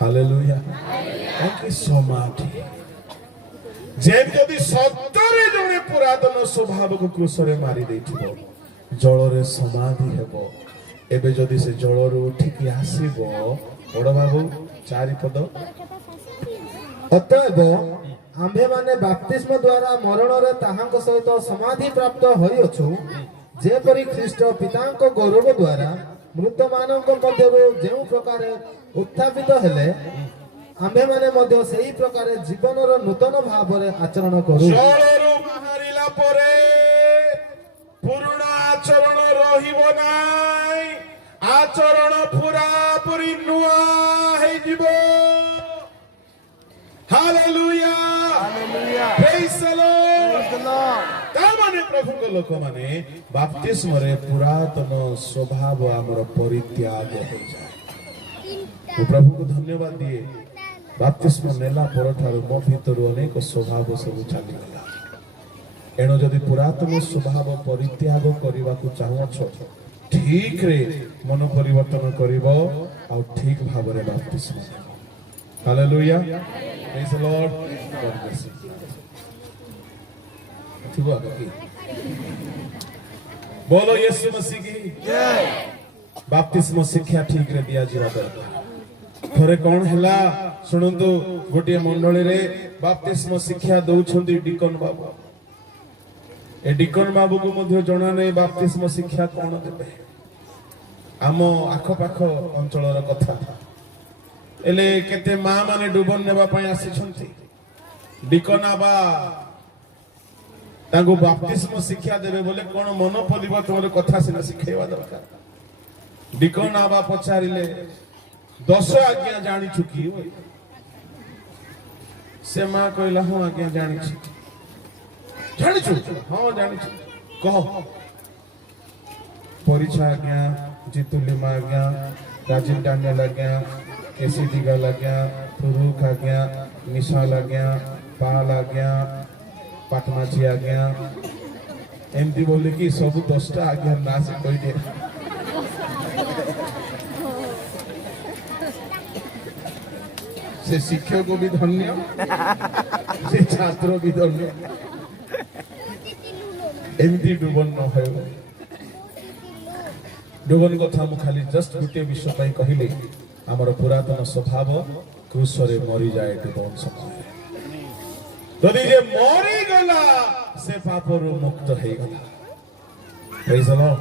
Hallelujah कि समाधि GeM जदि सत्तरे जने पुरातन स्वभाव को क्रूसरे मारी देथिबो जलरे समाधि हेबो एबे जदि से जलरो उठिकी आसीबो बड़ बाबू चारि पद अतएव आम्भे माने बप्तिस्म द्वारा मरण रे ताहांक सहित समाधि प्राप्त होइअछु जेपरि ख्रीष्ट पितांक गौरव द्वारा मृत मानव मध्यरु जेउ प्रकार उत्थापित हेले आम्भे माने मध्य सेही प्रकार जीवनर नूतन भाव रे आचरण करू जलरो बाहरिला परे पुराना आचरण रहिबो नाय आचरण पूरा पूरी नुआ हे जीवो हालेलुया हालेलुया praise the praise the Lord तामाने प्रभु को लोक माने बप्तिस्म रे पुरातन स्वभाव हमर परित्याग हो जाए वो प्रभु को धन्यवाद दिए बप्तिस्म नेला परठारु मो भीतर अनेक स्वभाव सब चली गला एणो जदि पुरातन स्वभाव परित्याग करबा को चाहछो ठीक रे मन परिवर्तन करिवो आ ठीक भाव रे बप्तिस्म हालेलुया praise the Lord God bless you बोलो यीशु मसीह की जय बप्तिस्म शिक्षा ठीक रे दिया जिवा दरकार थरे कोन हैला सुनंतु गोटे मंडली रे बप्तिस्म शिक्षा दउछंती डिकन बाबू ए डिकन बाबू को मध्य जणा नै बप्तिस्म शिक्षा कोन देबे आम आख पाख अंचलर कथा एले केते मां माने डुबन नेबा पय आसी डिकन आबा तांको बप्तिस्म शिक्षा देबे बोले कोन मन परिवर्तन कथा सिना शिखेवा दरकार डिकन आबा पचारिले 10 आज्ञा जानी चुकी से मां कहला हूं आज्ञा जानी छु हां जानी छु कह परिचय आज्ञा जितुलिमा आज्ञा राजीव डांगल आज्ञा केसीडी गल आज्ञा तुरुक आज्ञा मिसाल आज्ञा पाल आज्ञा पाटमाची आज्ञा एमती बोले कि सब 10टा आज्ञा ना से कहि दे से शिक्षक को भी धन्य से छात्र भी धन्य एमती डुबन न होय डुबन कथा मु खाली जस्ट गुटे विषय पई कहिले हमर पुरातन स्वभाव क्रूसरे मरि जाए डुबन समय जदि जे मरि गला से पापरु मुक्त हे गला प्रेज द लॉर्ड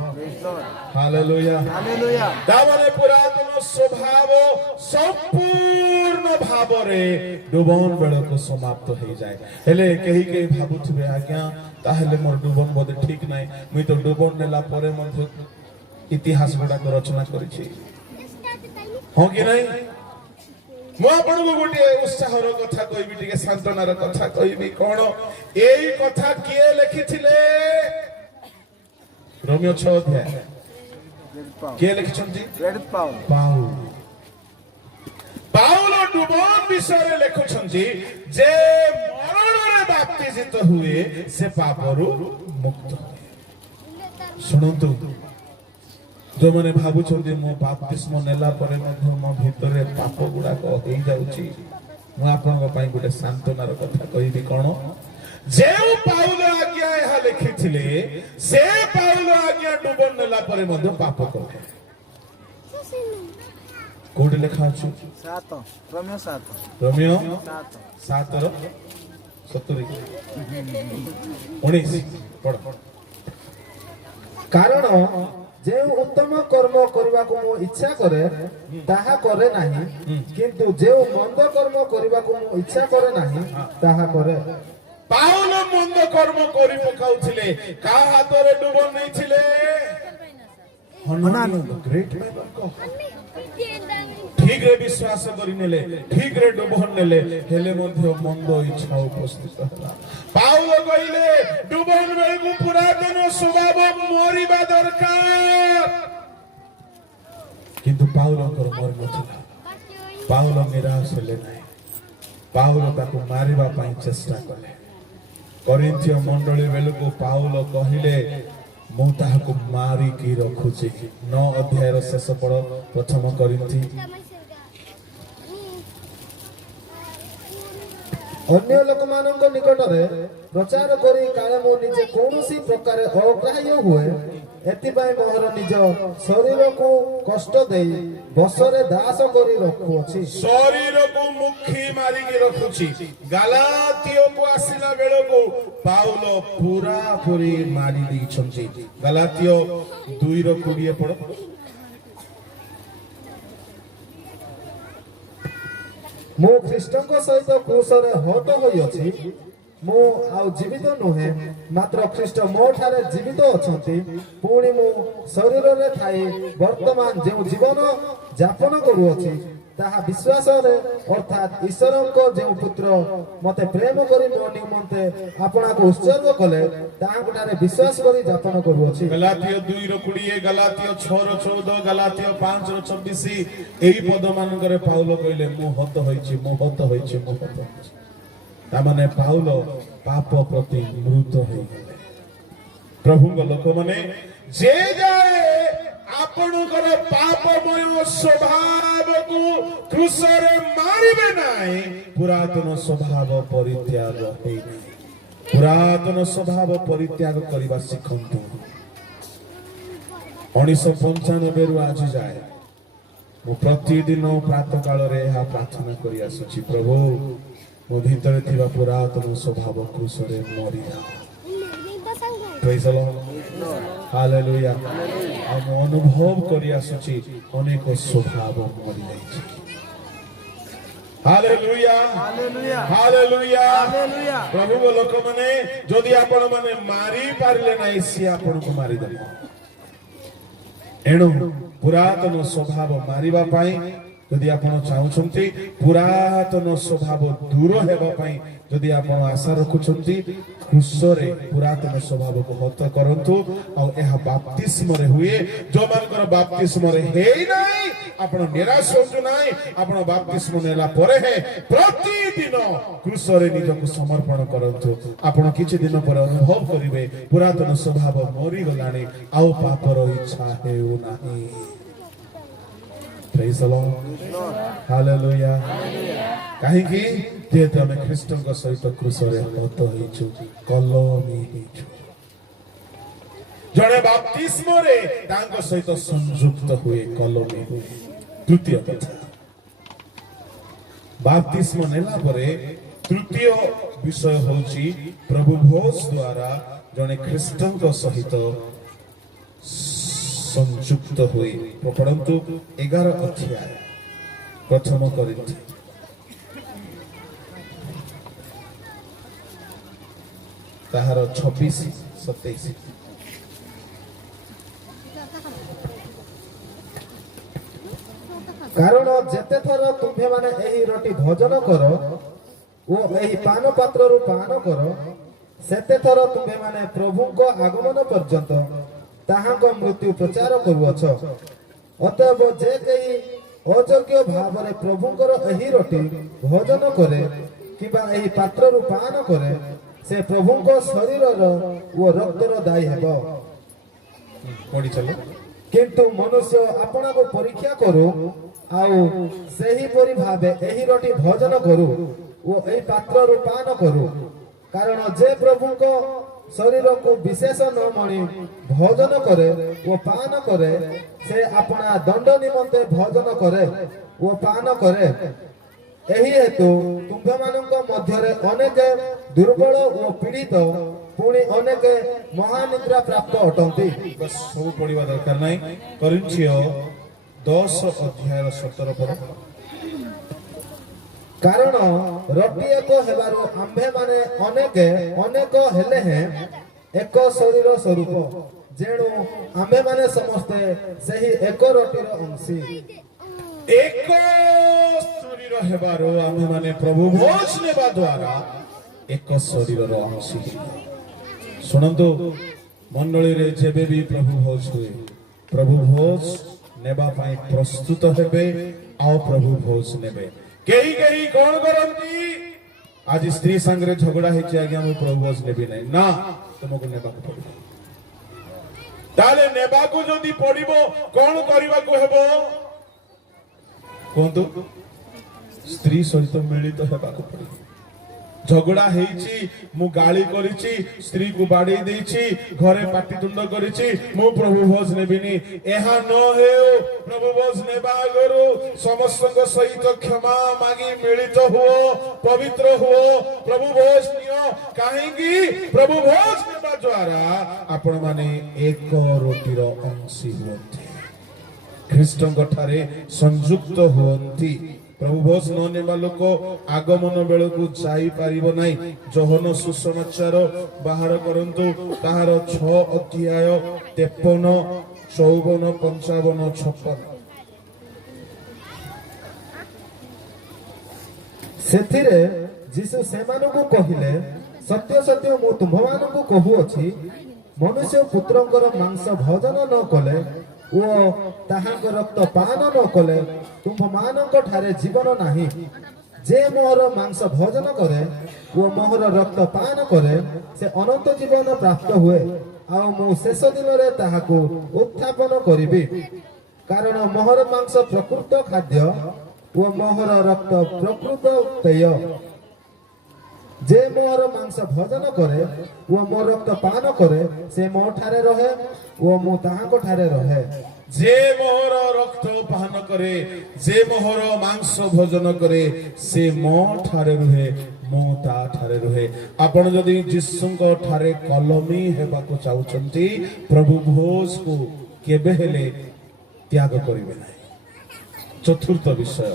हालेलुया हालेलुया दावरे पुरातन स्वभाव संपूर्ण भावरे डुबन बेल को समाप्त हो जाए हेले केही केही भाबुथिबे आज्ञा ताहेले मोर डुबन बोधे ठीक नाही मुई तो डुबन नेला परे मध्य इतिहास गुडा को रचना करिछि हो कि नहीं मु आपन को गोटे उत्साहर कथा कहबी टिके सांत्वनार कथा कहबी कोन एई कथा किए लिखिथिले रोमियो 6 अध्याय के लिखिछंती पाउल पाउल डुबन विषय लिखुछंती जे मरण रे बाप्तिजित हुए से पापरु मुक्त हुए सुनंतु जो माने भाबुछंती मो बाप्तिस्म नेला परे मध्य मो भितरे पाप गुडा को हेई जाउची मु आपन को पई गुटे सांत्वनार कथा कहबी कोन जेउ पाउल आज्ञा यह लिखिथिले से पाउल आज्ञा डुबन नेला परे मध्य पाप करे कोड लिखा छु 7 रोमियो 7 रो 70 19 पढ़ कारण जे उत्तम कर्म करबा को मो इच्छा करे ताहा करे नाही किंतु जे मंद कर्म करबा को मो इच्छा करे नाही ताहा करे पाउल मंद कर्म करि पकाउथिले का हातरे डुबन नै थिले हनुमान ग्रेट बाइबल को ठीक रे विश्वास करि नेले ठीक रे डुबन नेले हेले मध्य मंद इच्छा उपस्थित हला पाउल कहिले डुबन बेलकु पुरातन स्वभाव मरिबा दरकार किंतु पाउलकर मर नथिला पाउल निराश हेले नाही पाउल ताको मारिबा पई चेष्टा कले कोरिन्थियो मंडली बेलकु पाउल कहिले मु ताहाको मारी की रखुची 9 अध्याय रो शेष पढ़ प्रथम कोरिन्थी ଅନ୍ୟ ଲୋକମାନଙ୍କ ନିକଟରେ ପ୍ରଚାର କରି କାଳେ ମୁଁ ନିଜେ କୌଣସି ପ୍ରକାର ଅଗ୍ରାହ୍ୟ ହୁଏ ଏଥିପାଇଁ ମୋର ନିଜ ଶରୀରକୁ କଷ୍ଟ ଦେଇ ବସରେ ଦାସ କରି ରଖୁଅଛି। ଶରୀରକୁ ମୁଖୀ ମାରିକି ରଖୁଛି। ଗାଲାତିୟକୁ ଆସିଲା ବେଳକୁ ପାଉଲ ପୁରାପୁରି ମାରି ଦେଇଛନ୍ତି। ଗାଲାତିୟ 2:20 ପଢ। ମୁଁ ଖ୍ରୀଷ୍ଟଙ୍କ ସହିତ କ୍ରୁଶରେ ହତ ହୋଇଅଛି। ମୁଁ ଆଉ ଜୀବିତ ନୁହେଁ, ମାତ୍ର ଖ୍ରୀଷ୍ଟ ମୋ ଠାରେ ଜୀବିତ ଅଛନ୍ତି। ପୁଣି ମୁଁ ଶରୀରରେ ଥାଇ ବର୍ତ୍ତମାନ ଯେଉଁ ଜୀବନ ଯାପନ କରୁଅଛି ତାହା ବିଶ୍ୱାସରେ ଅର୍ଥାତ୍ ଈଶ୍ୱରଙ୍କ ଯେଉଁ ପୁତ୍ର ମତେ ପ୍ରେମ କରି ମୋ ନିମନ୍ତେ ଆପଣାକୁ ଉତ୍ସର୍ଗ କଲେ ତାହାଙ୍କଠାରେ ବିଶ୍ୱାସ କରି ଯାପନ କରୁଅଛି। ଗାଲାତିୟ 2:20, ଗାଲାତିୟ 6:14, ଗାଲାତିୟ 5:24 ଏହି ପଦ ମାନଙ୍କରେ ପାଉଲ କହିଲେ ମୁଁ ହତ ହୋଇଛି, ମୁଁ ହତ ହୋଇଛି, ମୁଁ ହତ ହୋଇଛି। ତାମାନେ ପାଉଲ ପାପ ପ୍ରତି ମୃତ ହେଇଗଲେ। ପ୍ରଭୁଙ୍କ ଲୋକମାନେ ଯେ ଯାଏ ଆପଣଙ୍କର ପାପମୟ ସ୍ୱଭାବକୁ କ୍ରୁଶରେ ମାରିବେ ନାହିଁ ପୁରାତନ ସ୍ୱଭାବ ପରିତ୍ୟାଗ ହେଇନାହିଁ। ପୁରାତନ ସ୍ୱଭାବ ପରିତ୍ୟାଗ କରିବା ଶିଖନ୍ତୁ। 1995ରୁ ଆଜି ଯାଏ ମୁଁ ପ୍ରତିଦିନ ପ୍ରାତଃ କାଳରେ ଏହା ପ୍ରାର୍ଥନା କରି ଆସୁଛି, ପ୍ରଭୁ ମୋ ଭିତରେ ଥିବା ପୁରାତନ ସ୍ୱଭାବ କ୍ରୁଶରେ ମରିଯାଉ। Praise the Lord. Hallelujah. ଆଉ ମୁଁ ଅନୁଭବ କରି ଆସୁଛି ଅନେକ ସ୍ୱଭାବ ମରିଯାଇଛି। Hallelujah. Hallelujah. Hallelujah. Hallelujah. ପ୍ରଭୁଙ୍କ ଲୋକମାନେ ଯଦି ଆପଣ ମାନେ ମାରି ପାରିଲେ ନାହିଁ ସିଏ ଆପଣଙ୍କୁ ମାରିଦେବ। ଏଣୁ ପୁରାତନ ସ୍ୱଭାବ ମାରିବା ପାଇଁ ଯଦି ଆପଣ ଚାହୁଁଛନ୍ତି, ପୁରାତନ ସ୍ୱଭାବ ଦୂର ହେବା ପାଇଁ ଯଦି ଆପଣ ଆଶା ରଖୁଛନ୍ତି, କ୍ରୁଶରେ ପୁରାତନ ସ୍ୱଭାବକୁ ହତ କରନ୍ତୁ। ଆଉ ଏହା ବାପ୍ତିସ୍ମରେ ହୁଏ। ଯୋଉମାନଙ୍କର ବାପ୍ତିସ୍ମରେ ହେଇନାହିଁ ଆପଣ ନିରାଶ ହୁଅନ୍ତୁ ନାହିଁ। ଆପଣ ବାପ୍ତିସ୍ମ ନେଲା ପରେ ପ୍ରତିଦିନ କ୍ରୁଶରେ ନିଜକୁ ସମର୍ପଣ କରନ୍ତୁ। ଆପଣ କିଛି ଦିନ ପରେ ଅନୁଭବ କରିବେ ପୁରାତନ ସ୍ୱଭାବ ମରିଗଲାଣି, ଆଉ ପାପର ଇଚ୍ଛା ହେଉନାହିଁ। Praise the Lord. Hallelujah. କାହିଁକି? ଯେହେତୁ ଆମେ ଖ୍ରୀଷ୍ଟଙ୍କ ସହିତ କ୍ରୁଶରେ ହତ ହେଇଛୁ, କଲମୀ ହେଇଛୁ। ଜଣେ ବାପ୍ତିସ୍ମରେ ତାଙ୍କ ସହିତ ସଂଯୁକ୍ତ ହୁଏ, କଲମୀ ହୁଏ। ତୃତୀୟ କଥା, ବାପ୍ତିସ୍ମ ନେଲା ପରେ ତୃତୀୟ ବିଷୟ ହେଉଛି ପ୍ରଭୁ ଭୋଜ ଦ୍ୱାରା ଜଣେ ଖ୍ରୀଷ୍ଟଙ୍କ ସହିତ ସଂଯୁକ୍ତ ହୁଏ। ପଢନ୍ତୁ 11 ଅଧ୍ୟାୟ ପ୍ରଥମ କରିନ୍ଥ। ତାହାର 26-27। କାରଣ ଯେତେ ଥର ତୁମ୍ଭେମାନେ ଏହି ରୋଟି ଭୋଜନ କର ଓ ଏହି ପାନ ପାତ୍ରରୁ ପାନ କର ସେତେ ଥର ତୁମ୍ଭେମାନେ ପ୍ରଭୁଙ୍କ ଆଗମନ ପର୍ଯ୍ୟନ୍ତ ତାହାଙ୍କ ମୃତ୍ୟୁ ପ୍ରଚାର କରୁଅଛ। ଅତଏବ ଯେ କେହି ଅଯୋଗ୍ୟ ଭାବରେ ପ୍ରଭୁଙ୍କର ଏହି ରୋଟି ଭୋଜନ କରେ କିମ୍ବା ଏହି ପାତ୍ରରୁ ପାନ କରେ ସେ ପ୍ରଭୁଙ୍କ ଶରୀରର ଓ ରକ୍ତର ଦାୟୀ ହେବ। କିନ୍ତୁ ମନୁଷ୍ୟ ଆପଣଙ୍କୁ ପରୀକ୍ଷା କରୁ ଆଉ ସେହିପରି ଭାବେ ଏହି ରୋଟି ଭୋଜନ କରୁ ଓ ଏହି ପାତ୍ରରୁ ପାନ କରୁ। କାରଣ ଯେ ପ୍ରଭୁଙ୍କ ଶରୀରକୁ ବିଶେଷ ନ ମଣି ଭୋଜନ କରେ ଓ ପାନ କରେ ସେ ଆପଣା ଦଣ୍ଡ ନିମନ୍ତେ ଭୋଜନ କରେ ଓ ପାନ କରେ। ଏହି ହେତୁ ତୁମ୍ଭମାନଙ୍କ ମଧ୍ୟରେ ଅନେକ ଦୁର୍ବଳ ଓ ପୀଡ଼ିତ ପୁଣି ଅନେକ ମହାନିଦ୍ରା ପ୍ରାପ୍ତ ଅଟନ୍ତି। ସବୁ ପଢିବା ଦରକାର ନାହିଁ। କରିନ୍ଥିୟ 10:17 କାରଣ ରୋଟି ଏକ ହେବାରୁ ଆମ୍ଭେମାନେ ଅନେକ ହେଲେ ଏକ ଶରୀର ସ୍ୱରୂପ, ଯେଣୁ ଆମ୍ଭେମାନେ ସମସ୍ତେ ସେହି ଏକ ରୋଟିର ଅଂଶୀ। ଏକ ଶରୀର ହେବାରୁ ଆମେମାନେ ପ୍ରଭୁ ଭୋଜ ନେବା ଦ୍ୱାରା ଏକ ଶରୀରର ଅଂଶୀ। ଶୁଣନ୍ତୁ, ମଣ୍ଡଳୀରେ ଯେବେ ବି ପ୍ରଭୁ ଭୋଜ ହୁଏ, ପ୍ରଭୁ ଭୋଜ ନେବା ପାଇଁ ପ୍ରସ୍ତୁତ ହେବେ ଆଉ ପ୍ରଭୁ ଭୋଜ ନେବେ। କେହି କେହି କଣ କରନ୍ତି, ଆଜି ସ୍ତ୍ରୀ ସାଙ୍ଗରେ ଝଗଡା ହେଇଛି, ଆଜ୍ଞା ମୁଁ ପ୍ରଭୁ ଭୋଜ ନେବି ନାହିଁ। ନା, ତୁମକୁ ନେବାକୁ ପଡିବ। ତାହେଲେ ନେବାକୁ ଯଦି ପଡିବ କଣ କରିବାକୁ ହେବ କୁହନ୍ତୁ? ସ୍ତ୍ରୀ ସହିତ ମିଳିତ ହେବାକୁ ପଡିବ। ଝଗଡ଼ା ହେଇଛି, ମୁଁ ଗାଳି କରିଛି, ସ୍ତ୍ରୀକୁ ବାଡେଇ ଦେଇଛି, ଘରେ ପାଟିତୁଣ୍ଡ କରିଛି, ମୁଁ ପ୍ରଭୁ ଭୋଜ ନେବିନି। ଏହା ନ ହେଉ, ପ୍ରଭୁ ଭୋଜ ନେବା ଆଗରୁ ସମସ୍ତଙ୍କ ସହିତ କ୍ଷମା ମାଗି ମିଳିତ ହୁଅ, ପବିତ୍ର ହୁଅ, ପ୍ରଭୁ ଭୋଜ ନିଅ। କାହିଁକି? ପ୍ରଭୁ ଭୋଜ ନେବା ଦ୍ୱାରା ଆପଣ ମାନେ ଏକ ରୋଟିର ଅଂଶୀ ହୁଅନ୍ତି, ଖ୍ରୀଷ୍ଟଙ୍କ ଠାରେ ସଂଯୁକ୍ତ ହୁଅନ୍ତି। ପ୍ରଭୁ ଭୋଜ ନ ନେବା ଲୋକ ଆଗମନ ବେଳକୁ ଯାଇପାରିବ ନାହିଁ। ଯୋହନ ସୁସମାଚାର ବାହାର କରନ୍ତୁ, ତାହାର 6 ଅଧ୍ୟାୟ 53, 54, 55, 56। ସେଥିରେ ଯୀଶୁ ସେମାନଙ୍କୁ କହିଲେ, ସତ୍ୟ ସତ୍ୟ ମୁଁ ତୁମ୍ଭମାନଙ୍କୁ କହୁଅଛି, ମନୁଷ୍ୟ ପୁତ୍ରଙ୍କର ମାଂସ ଭୋଜନ ନ କଲେ ଓ ତାହାଙ୍କ ରକ୍ତ ପାନ ନ କଲେ ତୁମ୍ଭମାନଙ୍କ ଠାରେ ଜୀବନ ନାହିଁ। ଯେ ମୋହର ମାଂସ ଭୋଜନ କରେ ଓ ମୋହର ରକ୍ତ ପାନ କରେ ସେ ଅନନ୍ତ ଜୀବନ ପ୍ରାପ୍ତ ହୁଏ, ଆଉ ମୁଁ ଶେଷ ଦିନରେ ତାହାକୁ ଉତ୍ଥାପନ କରିବି। କାରଣ ମୋହର ମାଂସ ପ୍ରକୃତ ଖାଦ୍ୟ ଓ ମୋହର ରକ୍ତ ପ୍ରକୃତ ପେୟ। ଯେ ମୋହର ମାଂସ ଭୋଜନ କରେ ଓ ମୋ ରକ୍ତ ପାନ କରେ ସେ ମୋ ଠାରେ ରହେ ଓ ମୁଁ ତାହାଙ୍କ ଠାରେ ରହେ। ଯେ ମୋହର ରକ୍ତ ପାନ କରେ, ଯେ ମୋହର ମାଂସ ଭୋଜନ କରେ ସେ ମୋ ଠାରେ ରୁହେ, ମୁଁ ତା ଠାରେ ରୁହେ। ଆପଣ ଯଦି ଯୀଶୁଙ୍କ ଠାରେ କଲମୀ ହେବାକୁ ଚାହୁଁଛନ୍ତି, ପ୍ରଭୁ ଭୋଜକୁ କେବେ ହେଲେ ତ୍ୟାଗ କରିବେ ନାହିଁ। ଚତୁର୍ଥ ବିଷୟ,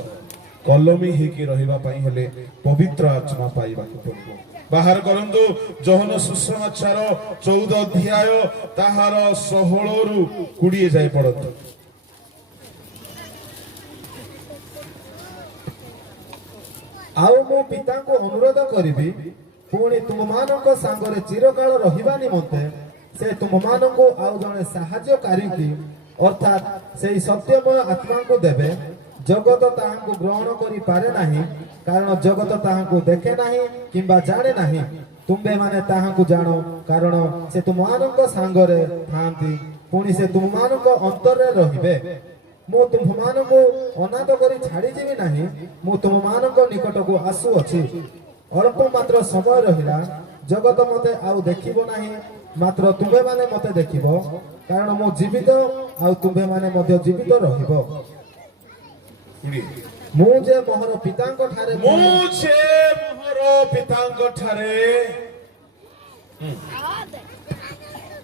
କଲମୀ ହେଇକି ରହିବା ପାଇଁ ହେଲେ ପବିତ୍ର ଆତ୍ମା ପାଇବାକୁ ପଡିବ। ବାହାର କରନ୍ତୁ ଯୋହନ ସୁସମାଚାର 14 ଅଧ୍ୟାୟ ତାହାର 16ରୁ 20 ଯାଏ ପଢନ୍ତୁ। ଆଉ ମୁଁ ପିତାଙ୍କୁ ଅନୁରୋଧ କରିବି, ପୁଣି ତୁମମାନଙ୍କ ସାଙ୍ଗରେ ଚିରକାଳ ରହିବା ନିମନ୍ତେ ସେ ତୁମମାନଙ୍କୁ ଆଉ ଜଣେ ସାହାଯ୍ୟକାରୀଙ୍କୁ ଅର୍ଥାତ୍ ସେଇ ସତ୍ୟମୟ ଆତ୍ମାଙ୍କୁ ଦେବେ। ଜଗତ ତାହାଙ୍କୁ ଗ୍ରହଣ କରିପାରେ ନାହିଁ, କାରଣ ଜଗତ ତାହାଙ୍କୁ ଦେଖେ ନାହିଁ କିମ୍ବା ଜାଣେ ନାହିଁ। ତୁମ୍ଭେମାନେ ତାହାଙ୍କୁ ଜାଣ, କାରଣ ସେ ତୁମମାନଙ୍କ ସାଙ୍ଗରେ ଥାଆନ୍ତି, ପୁଣି ସେ ତୁମମାନଙ୍କ ଅନ୍ତରରେ ରହିବେ। ମୁଁ ତୁମ୍ଭମାନଙ୍କୁ ଅନାଥ କରି ଛାଡ଼ିଯିବି ନାହିଁ, ମୁଁ ତୁମମାନଙ୍କ ନିକଟକୁ ଆସୁଅଛି। ଅଳ୍ପ ମାତ୍ର ସମୟ ରହିଲା, ଜଗତ ମତେ ଆଉ ଦେଖିବ ନାହିଁ, ମାତ୍ର ତୁମ୍ଭେମାନେ ମତେ ଦେଖିବ, କାରଣ ମୁଁ ଜୀବିତ, ଆଉ ତୁମ୍ଭେମାନେ ମଧ୍ୟ ଜୀବିତ ରହିବ। ମୁଁ ଯେ ମୋହର ପିତାଙ୍କ ଠାରେ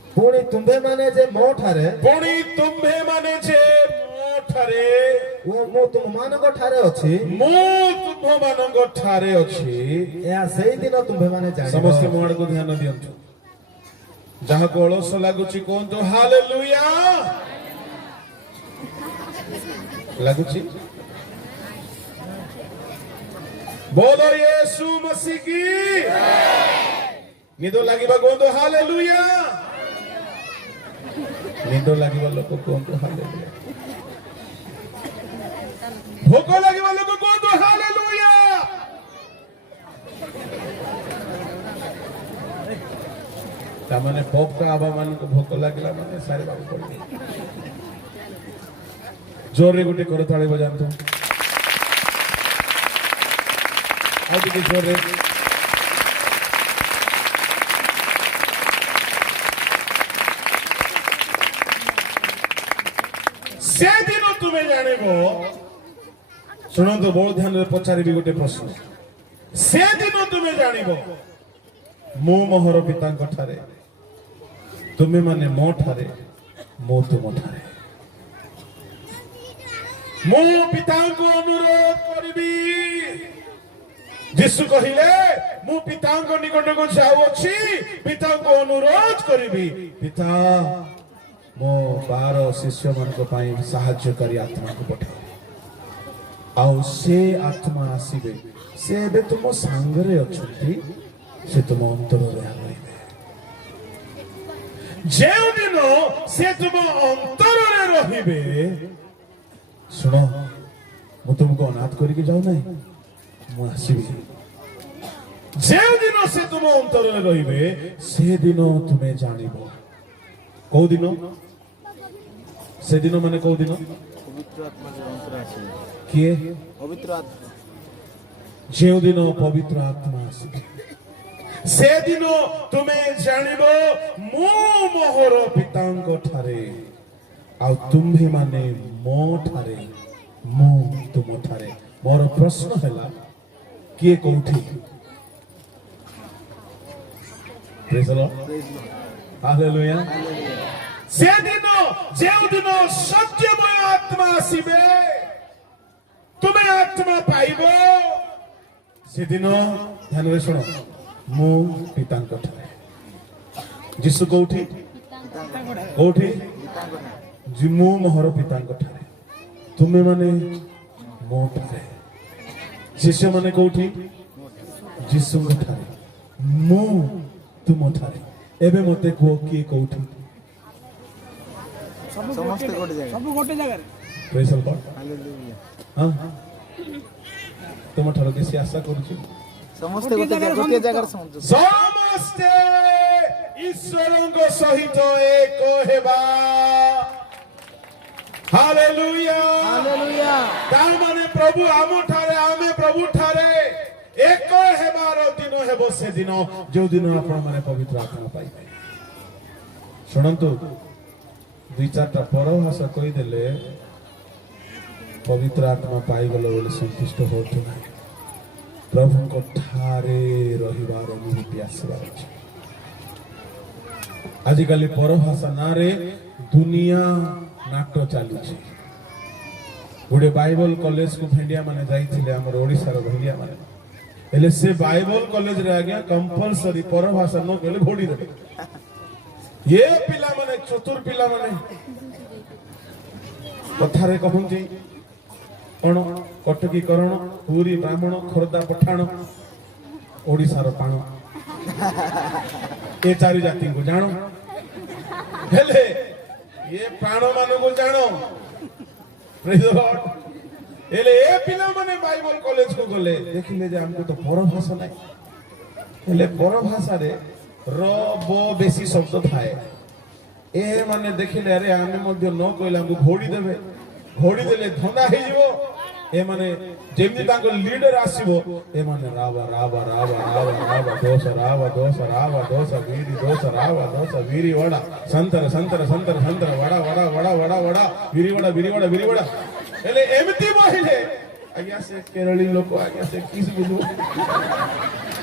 ପୁଣି ତୁମ୍ଭେମାନେ ଯେ ମୋ ଠାରେ ଓ ମୁଁ ତୁମମାନଙ୍କ ଠାରେ ଅଛି, ଏହା ସେଇଦିନ ତୁମ୍ଭେମାନେ ଜାଣିବ। ସମସ୍ତେ ମୋ ଆଡକୁ ଧ୍ୟାନ ଦିଅନ୍ତୁ। ଯାହାକୁ ଅଳସ ଲାଗୁଛି କୁହନ୍ତୁ ହାଲେଲୁୟା। ଲାଗୁଛି? बोलो यीशु मसीह की। निदो लागिबा कुहतु हालेलुया। निदो लागिबा लोक कुहतु हालेलुया। भोक लागिबा लोक कुहतु हालेलुया। तामाने पॉप का आबा मान को भोक लागिला माने सारे बाबू पड़े। जोरे गुटे करताली बजांतु। ଆଉ ଟିକେ ଜୋରରେ। ସେଦିନ ତୁମେ ଜାଣିବ। ଶୁଣନ୍ତୁ ବହୁତ ଧ୍ୟାନରେ ପଚାରିବି ଗୋଟେ ପ୍ରଶ୍ନ। ସେଦିନ ତୁମେ ଜାଣିବ ମୁଁ ମୋହର ପିତାଙ୍କ ଠାରେ, ତୁମେମାନେ ମୋ ଠାରେ, ମୁଁ ତୁମ ଠାରେ। ମୁଁ ପିତାଙ୍କୁ ଅନୁରୋଧ କରିବି। ଯୀଶୁ କହିଲେ ମୁଁ ପିତାଙ୍କ ନିକଟକୁ ଯାଉଅଛି, ପିତାଙ୍କୁ ଅନୁରୋଧ କରିବି, ପିତା ମୋ 12 ଶିଷ୍ୟମାନଙ୍କ ପାଇଁ ସାହାଯ୍ୟକାରୀ ଆତ୍ମାକୁ ପଠାଅ। ଆଉ ସେ ଆତ୍ମା ଆସିବେ, ସେ ଏବେ ତୁମ ସାଙ୍ଗରେ ଅଛନ୍ତି, ସେ ତୁମ ଅନ୍ତରରେ ରହିବେ। ଯେଉଁଦିନ ସେ ତୁମ ଅନ୍ତରରେ ରହିବେ, ଶୁଣ ମୁଁ ତୁମକୁ ଅନାଥ କରିକି ଯାଉନାହିଁ, ମୁଁ ଆସିବି। ଯେଉଁଦିନ ସେ ତୁମ ଅନ୍ତରରେ ରହିବେ ସେଦିନ ତୁମେ ଜାଣିବ। କୋଉ ଦିନ? ସେଦିନ ମାନେ କୋଉ ଦିନ? ପବିତ୍ର ଆତ୍ମା ଯେ ଅନ୍ତର ଆସିବ। କିଏ? ପବିତ୍ର ଆତ୍ମା। ଯେଉଁଦିନ ପବିତ୍ର ଆତ୍ମା ଆସିବେ ସେଦିନ ତୁମେ ଜାଣିବ ମୁଁ ମୋର ପିତାଙ୍କ ଠାରେ ଆଉ ତୁମ୍ଭେମାନେ ମୋ ଠାରେ ମୁଁ ତୁମ ଠାରେ। ମୋର ପ୍ରଶ୍ନ ହେଲା କିଏ କୋଉଠି? Praise the Lord. Hallelujah. ସେଦିନ ଯେଉଁଦିନ ସତ୍ୟମୟ ଆତ୍ମା ଆସିବେ ତୁମେ ଆତ୍ମା ପାଇବ ସେଦିନ ଧ୍ୟାନରେ ଶୁଣ ମୁଁ ପିତାଙ୍କ ଠାରେ। ଯୀଶୁ କୋଉଠି କୋଉଠି? ମୁଁ ମୋର ପିତାଙ୍କ ଠାରେ ତୁମେ ମାନେ ମୋ ଠାରେ। ଶିଷ୍ୟମାନେ କୋଉଠି? ଯୀଶୁଙ୍କ ଠାରେ ମୁଁ ତୁମ ଠାରେ। ଏବେ ମତେ କୁହ କିଏ କୋଉଠି? ସମସ୍ତେ ଗୋଟେ ଜାଗାରେ। ସବୁ ଗୋଟେ ଜାଗାରେ। Praise the Lord. ହାଲେଲୁୟା। ହଁ ତୁମ ଠାରୁ କିଛି ଆଶା କରୁଛି। ସମସ୍ତେ ଗୋଟେ ଜାଗାରେ ସମସ୍ତେ। ସମସ୍ତେ ଈଶ୍ୱରଙ୍କ ସହିତ ଏକ ହେବା। ହାଲେଲୁୟା। ହାଲେଲୁୟା। ତାର ମାନେ ପ୍ରଭୁ ଆମ ଠାରେ ଆମେ ପ୍ରଭୁ ଠାରେ ଏକ ହେବାର ଦିନ ହେବ ସେଦିନ ଯୋଉ ଦିନ ଆପଣ ମାନେ ପବିତ୍ର ଆତ୍ମା ପାଇବେ। ଶୁଣନ୍ତୁ ଦୁଇ ଚାରିଟା ପରଭାଷା କହିଦେଲେ ପବିତ୍ର ଆତ୍ମା ପାଇଗଲ ବୋଲି ସନ୍ତୁଷ୍ଟ ହୁଅନ୍ତୁ ନାହିଁ। ପ୍ରଭୁଙ୍କ ଠାରେ ରହିବାର ଅନୁଭୂତି ଆସିବାର ଅଛି। ଆଜିକାଲି ପରଭାଷା ନାଁରେ ଦୁନିଆ ନାଟ ଚାଲୁଛି। ଗୋଟେ ବାଇବଲ କଲେଜକୁ ଭେଣ୍ଡିଆ ମାନେ ଯାଇଥିଲେ ଆମର ଓଡ଼ିଶାର ଭେଣ୍ଡିଆ ମାନେ। ହେଲେ ସେ ବାଇବଲ କଲେଜରେ ଆଜ୍ଞା କମ୍ପଲସରି ପରଭାଷା ନ କହିଲେ ଭୋଡି ଦେବେ। ଏ ପିଲାମାନେ ଚତୁର ପିଲାମାନେ କଥାରେ କହନ୍ତି କଣ କଟକୀକରଣ ପୁରୀ ବ୍ରାହ୍ମଣ ଖୋର୍ଦ୍ଧା ପଠାଣ ଓଡ଼ିଶାର ପାଣ ଏ ଚାରି ଜାତିଙ୍କୁ ଜାଣ। ହେଲେ ଏ ପ୍ରାଣ ମାନଙ୍କୁ ଜାଣ। Praise the Lord. ହେଲେ ଏ ପିଲାମାନେ ବାଇବଲ କଲେଜକୁ ଗଲେ ଦେଖିଲେ ଯେ ଆମକୁ ତ ପରଭାଷା ନାହିଁ। ହେଲେ ପରଭାଷାରେ ର ବ ବେଶୀ ଶବ୍ଦ ଥାଏ। ଏ ମାନେ ଦେଖିଲେ ଆରେ ଆମେ ମଧ୍ୟ ନ କହିଲେ ଆମକୁ ଘୋଡ଼ି ଦେବେ। ଘୋଡ଼ି ଦେଲେ ଧନ୍ଦା ହେଇଯିବ। ଏମାନେ ଯେମିତି ତାଙ୍କ ଲିଡର ଆସିବ ଏମାନେ ରାବା ରାବା ରାବା ରାବା ରାବା ଦୋଷ ରାବା ଦୋଷ ରାବା ଦୋଷ ବୀରି ଦୋଷ ରାବା ଦୋଷ ବୀରି ವಡ ಸಂತರ ಸಂತರ ಸಂತರ ಸಂತರ ವಡ ವಡ ವಡ ವಡ ವಡ ବିରି ವಡ ବିରି ವಡ ବିରି ವಡ। ହେଲେ ଏମିତି କହିଲେ ଆଜ୍ଞା ସେ କେରଳୀ ଲୋକ ଆଜ୍ଞା ସେ କିସ ବୁଝୁ